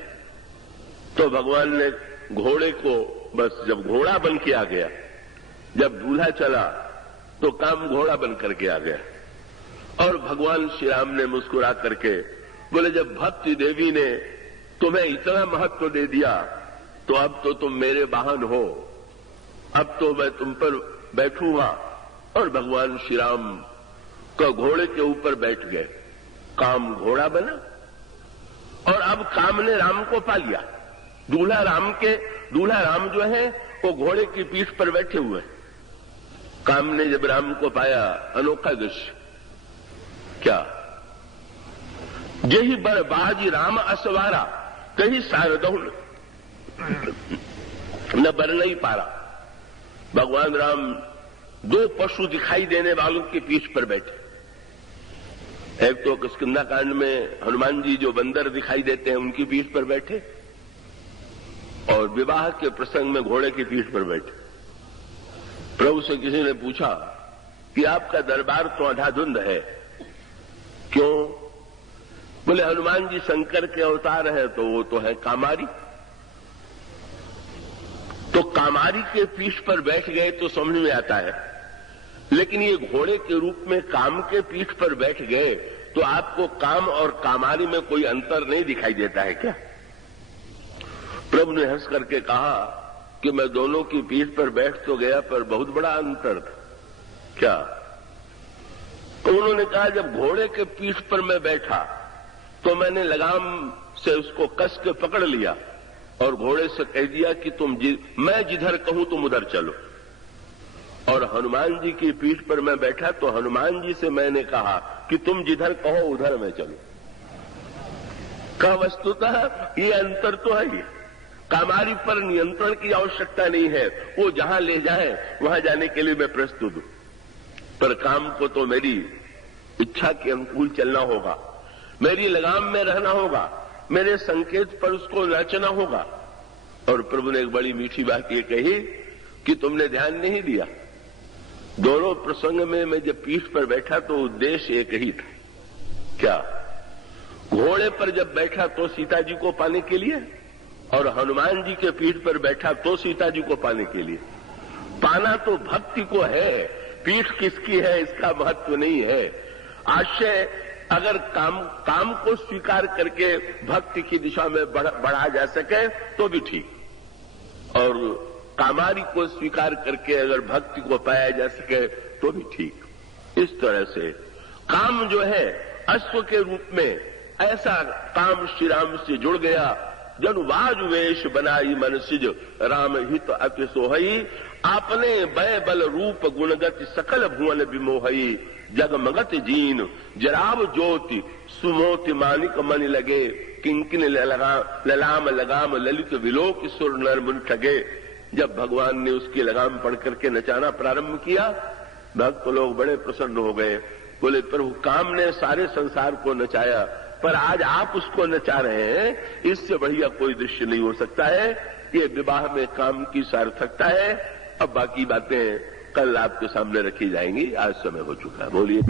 तो भगवान ने घोड़े को, बस जब घोड़ा बन के आ गया, जब दूल्हा चला तो काम घोड़ा बन करके आ गया। और भगवान श्री राम ने मुस्कुरा करके बोले जब भक्ति देवी ने तुम्हें इतना महत्व दे दिया तो अब तो तुम मेरे वाहन हो, अब तो मैं तुम पर बैठूंगा। और भगवान श्री राम को घोड़े के ऊपर बैठ गए, काम घोड़ा बना और अब काम ने राम को पा लिया। दूल्हा राम जो है वो घोड़े की पीठ पर बैठे हुए। काम ने जब राम को पाया, अनोखा दृश्य क्या, यही बरबाजी राम असवारा कहीं शारदौल न बर नहीं पारा। भगवान राम दो पशु दिखाई देने वालों की पीठ पर बैठे। एक तो किष्किंधा कांड में हनुमान जी जो बंदर दिखाई देते हैं उनकी पीठ पर बैठे, और विवाह के प्रसंग में घोड़े की पीठ पर बैठे। प्रभु से किसी ने पूछा कि आपका दरबार तो अंधाधुंध है, क्यों? बोले हनुमान जी शंकर के अवतार है, तो वो तो है कामारी। तो कामारी के पीठ पर बैठ गए तो समझ में आता है, लेकिन ये घोड़े के रूप में काम के पीठ पर बैठ गए तो आपको काम और कामारी में कोई अंतर नहीं दिखाई देता है क्या? प्रभु ने हंस करके कहा कि मैं दोनों की पीठ पर बैठ तो गया, पर बहुत बड़ा अंतर था। क्या? तो उन्होंने कहा, जब घोड़े के पीठ पर मैं बैठा तो मैंने लगाम से उसको कस के पकड़ लिया और घोड़े से कह दिया कि मैं जिधर कहूं तुम उधर चलो। और हनुमान जी की पीठ पर मैं बैठा तो हनुमान जी से मैंने कहा कि तुम जिधर कहो उधर मैं चलूं। का वस्तुतः ये अंतर तो है ही। कामारी पर नियंत्रण की आवश्यकता नहीं है, वो जहां ले जाए वहां जाने के लिए मैं प्रस्तुत हूं, पर काम को तो मेरी इच्छा के अनुकूल चलना होगा, मेरी लगाम में रहना होगा, मेरे संकेत पर उसको नाचना होगा। और प्रभु ने एक बड़ी मीठी बात ये कही कि तुमने ध्यान नहीं दिया, दोनों प्रसंग में मैं जब पीठ पर बैठा तो उद्देश्य एक ही था। क्या? घोड़े पर जब बैठा तो सीता जी को पाने के लिए, और हनुमान जी के पीठ पर बैठा तो सीता जी को पाने के लिए। पाना तो भक्ति को है, पीठ किसकी है इसका महत्व नहीं है। आशय अगर काम को स्वीकार करके भक्ति की दिशा में बढ़ा जा सके तो भी ठीक, और कामारी को स्वीकार करके अगर भक्ति को पाया जा सके तो भी ठीक। इस तरह से काम जो है अश्व के रूप में, ऐसा काम श्री राम से जुड़ गया। जनु बाज वेश बनाई मन सिज, राम हित अति सोहई, आपने बय बल रूप गुणगति सकल भुवन विमोहई, जगमगत जीन जराव ज्योति सुमोति मानिक मन लगे, किंकिन ललाम लगाम ललित विलोक सुर नर मुन ठगे। जब भगवान ने उसकी लगाम पढ़ करके नचाना प्रारंभ किया, भक्त लोग बड़े प्रसन्न हो गए। बोले प्रभु, काम ने सारे संसार को नचाया, पर आज आप उसको नचा रहे हैं, इससे बढ़िया कोई दृश्य नहीं हो सकता है। ये विवाह में काम की सार्थकता है। अब बाकी बातें कल आपके सामने रखी जाएंगी, आज समय हो चुका है। बोलिए।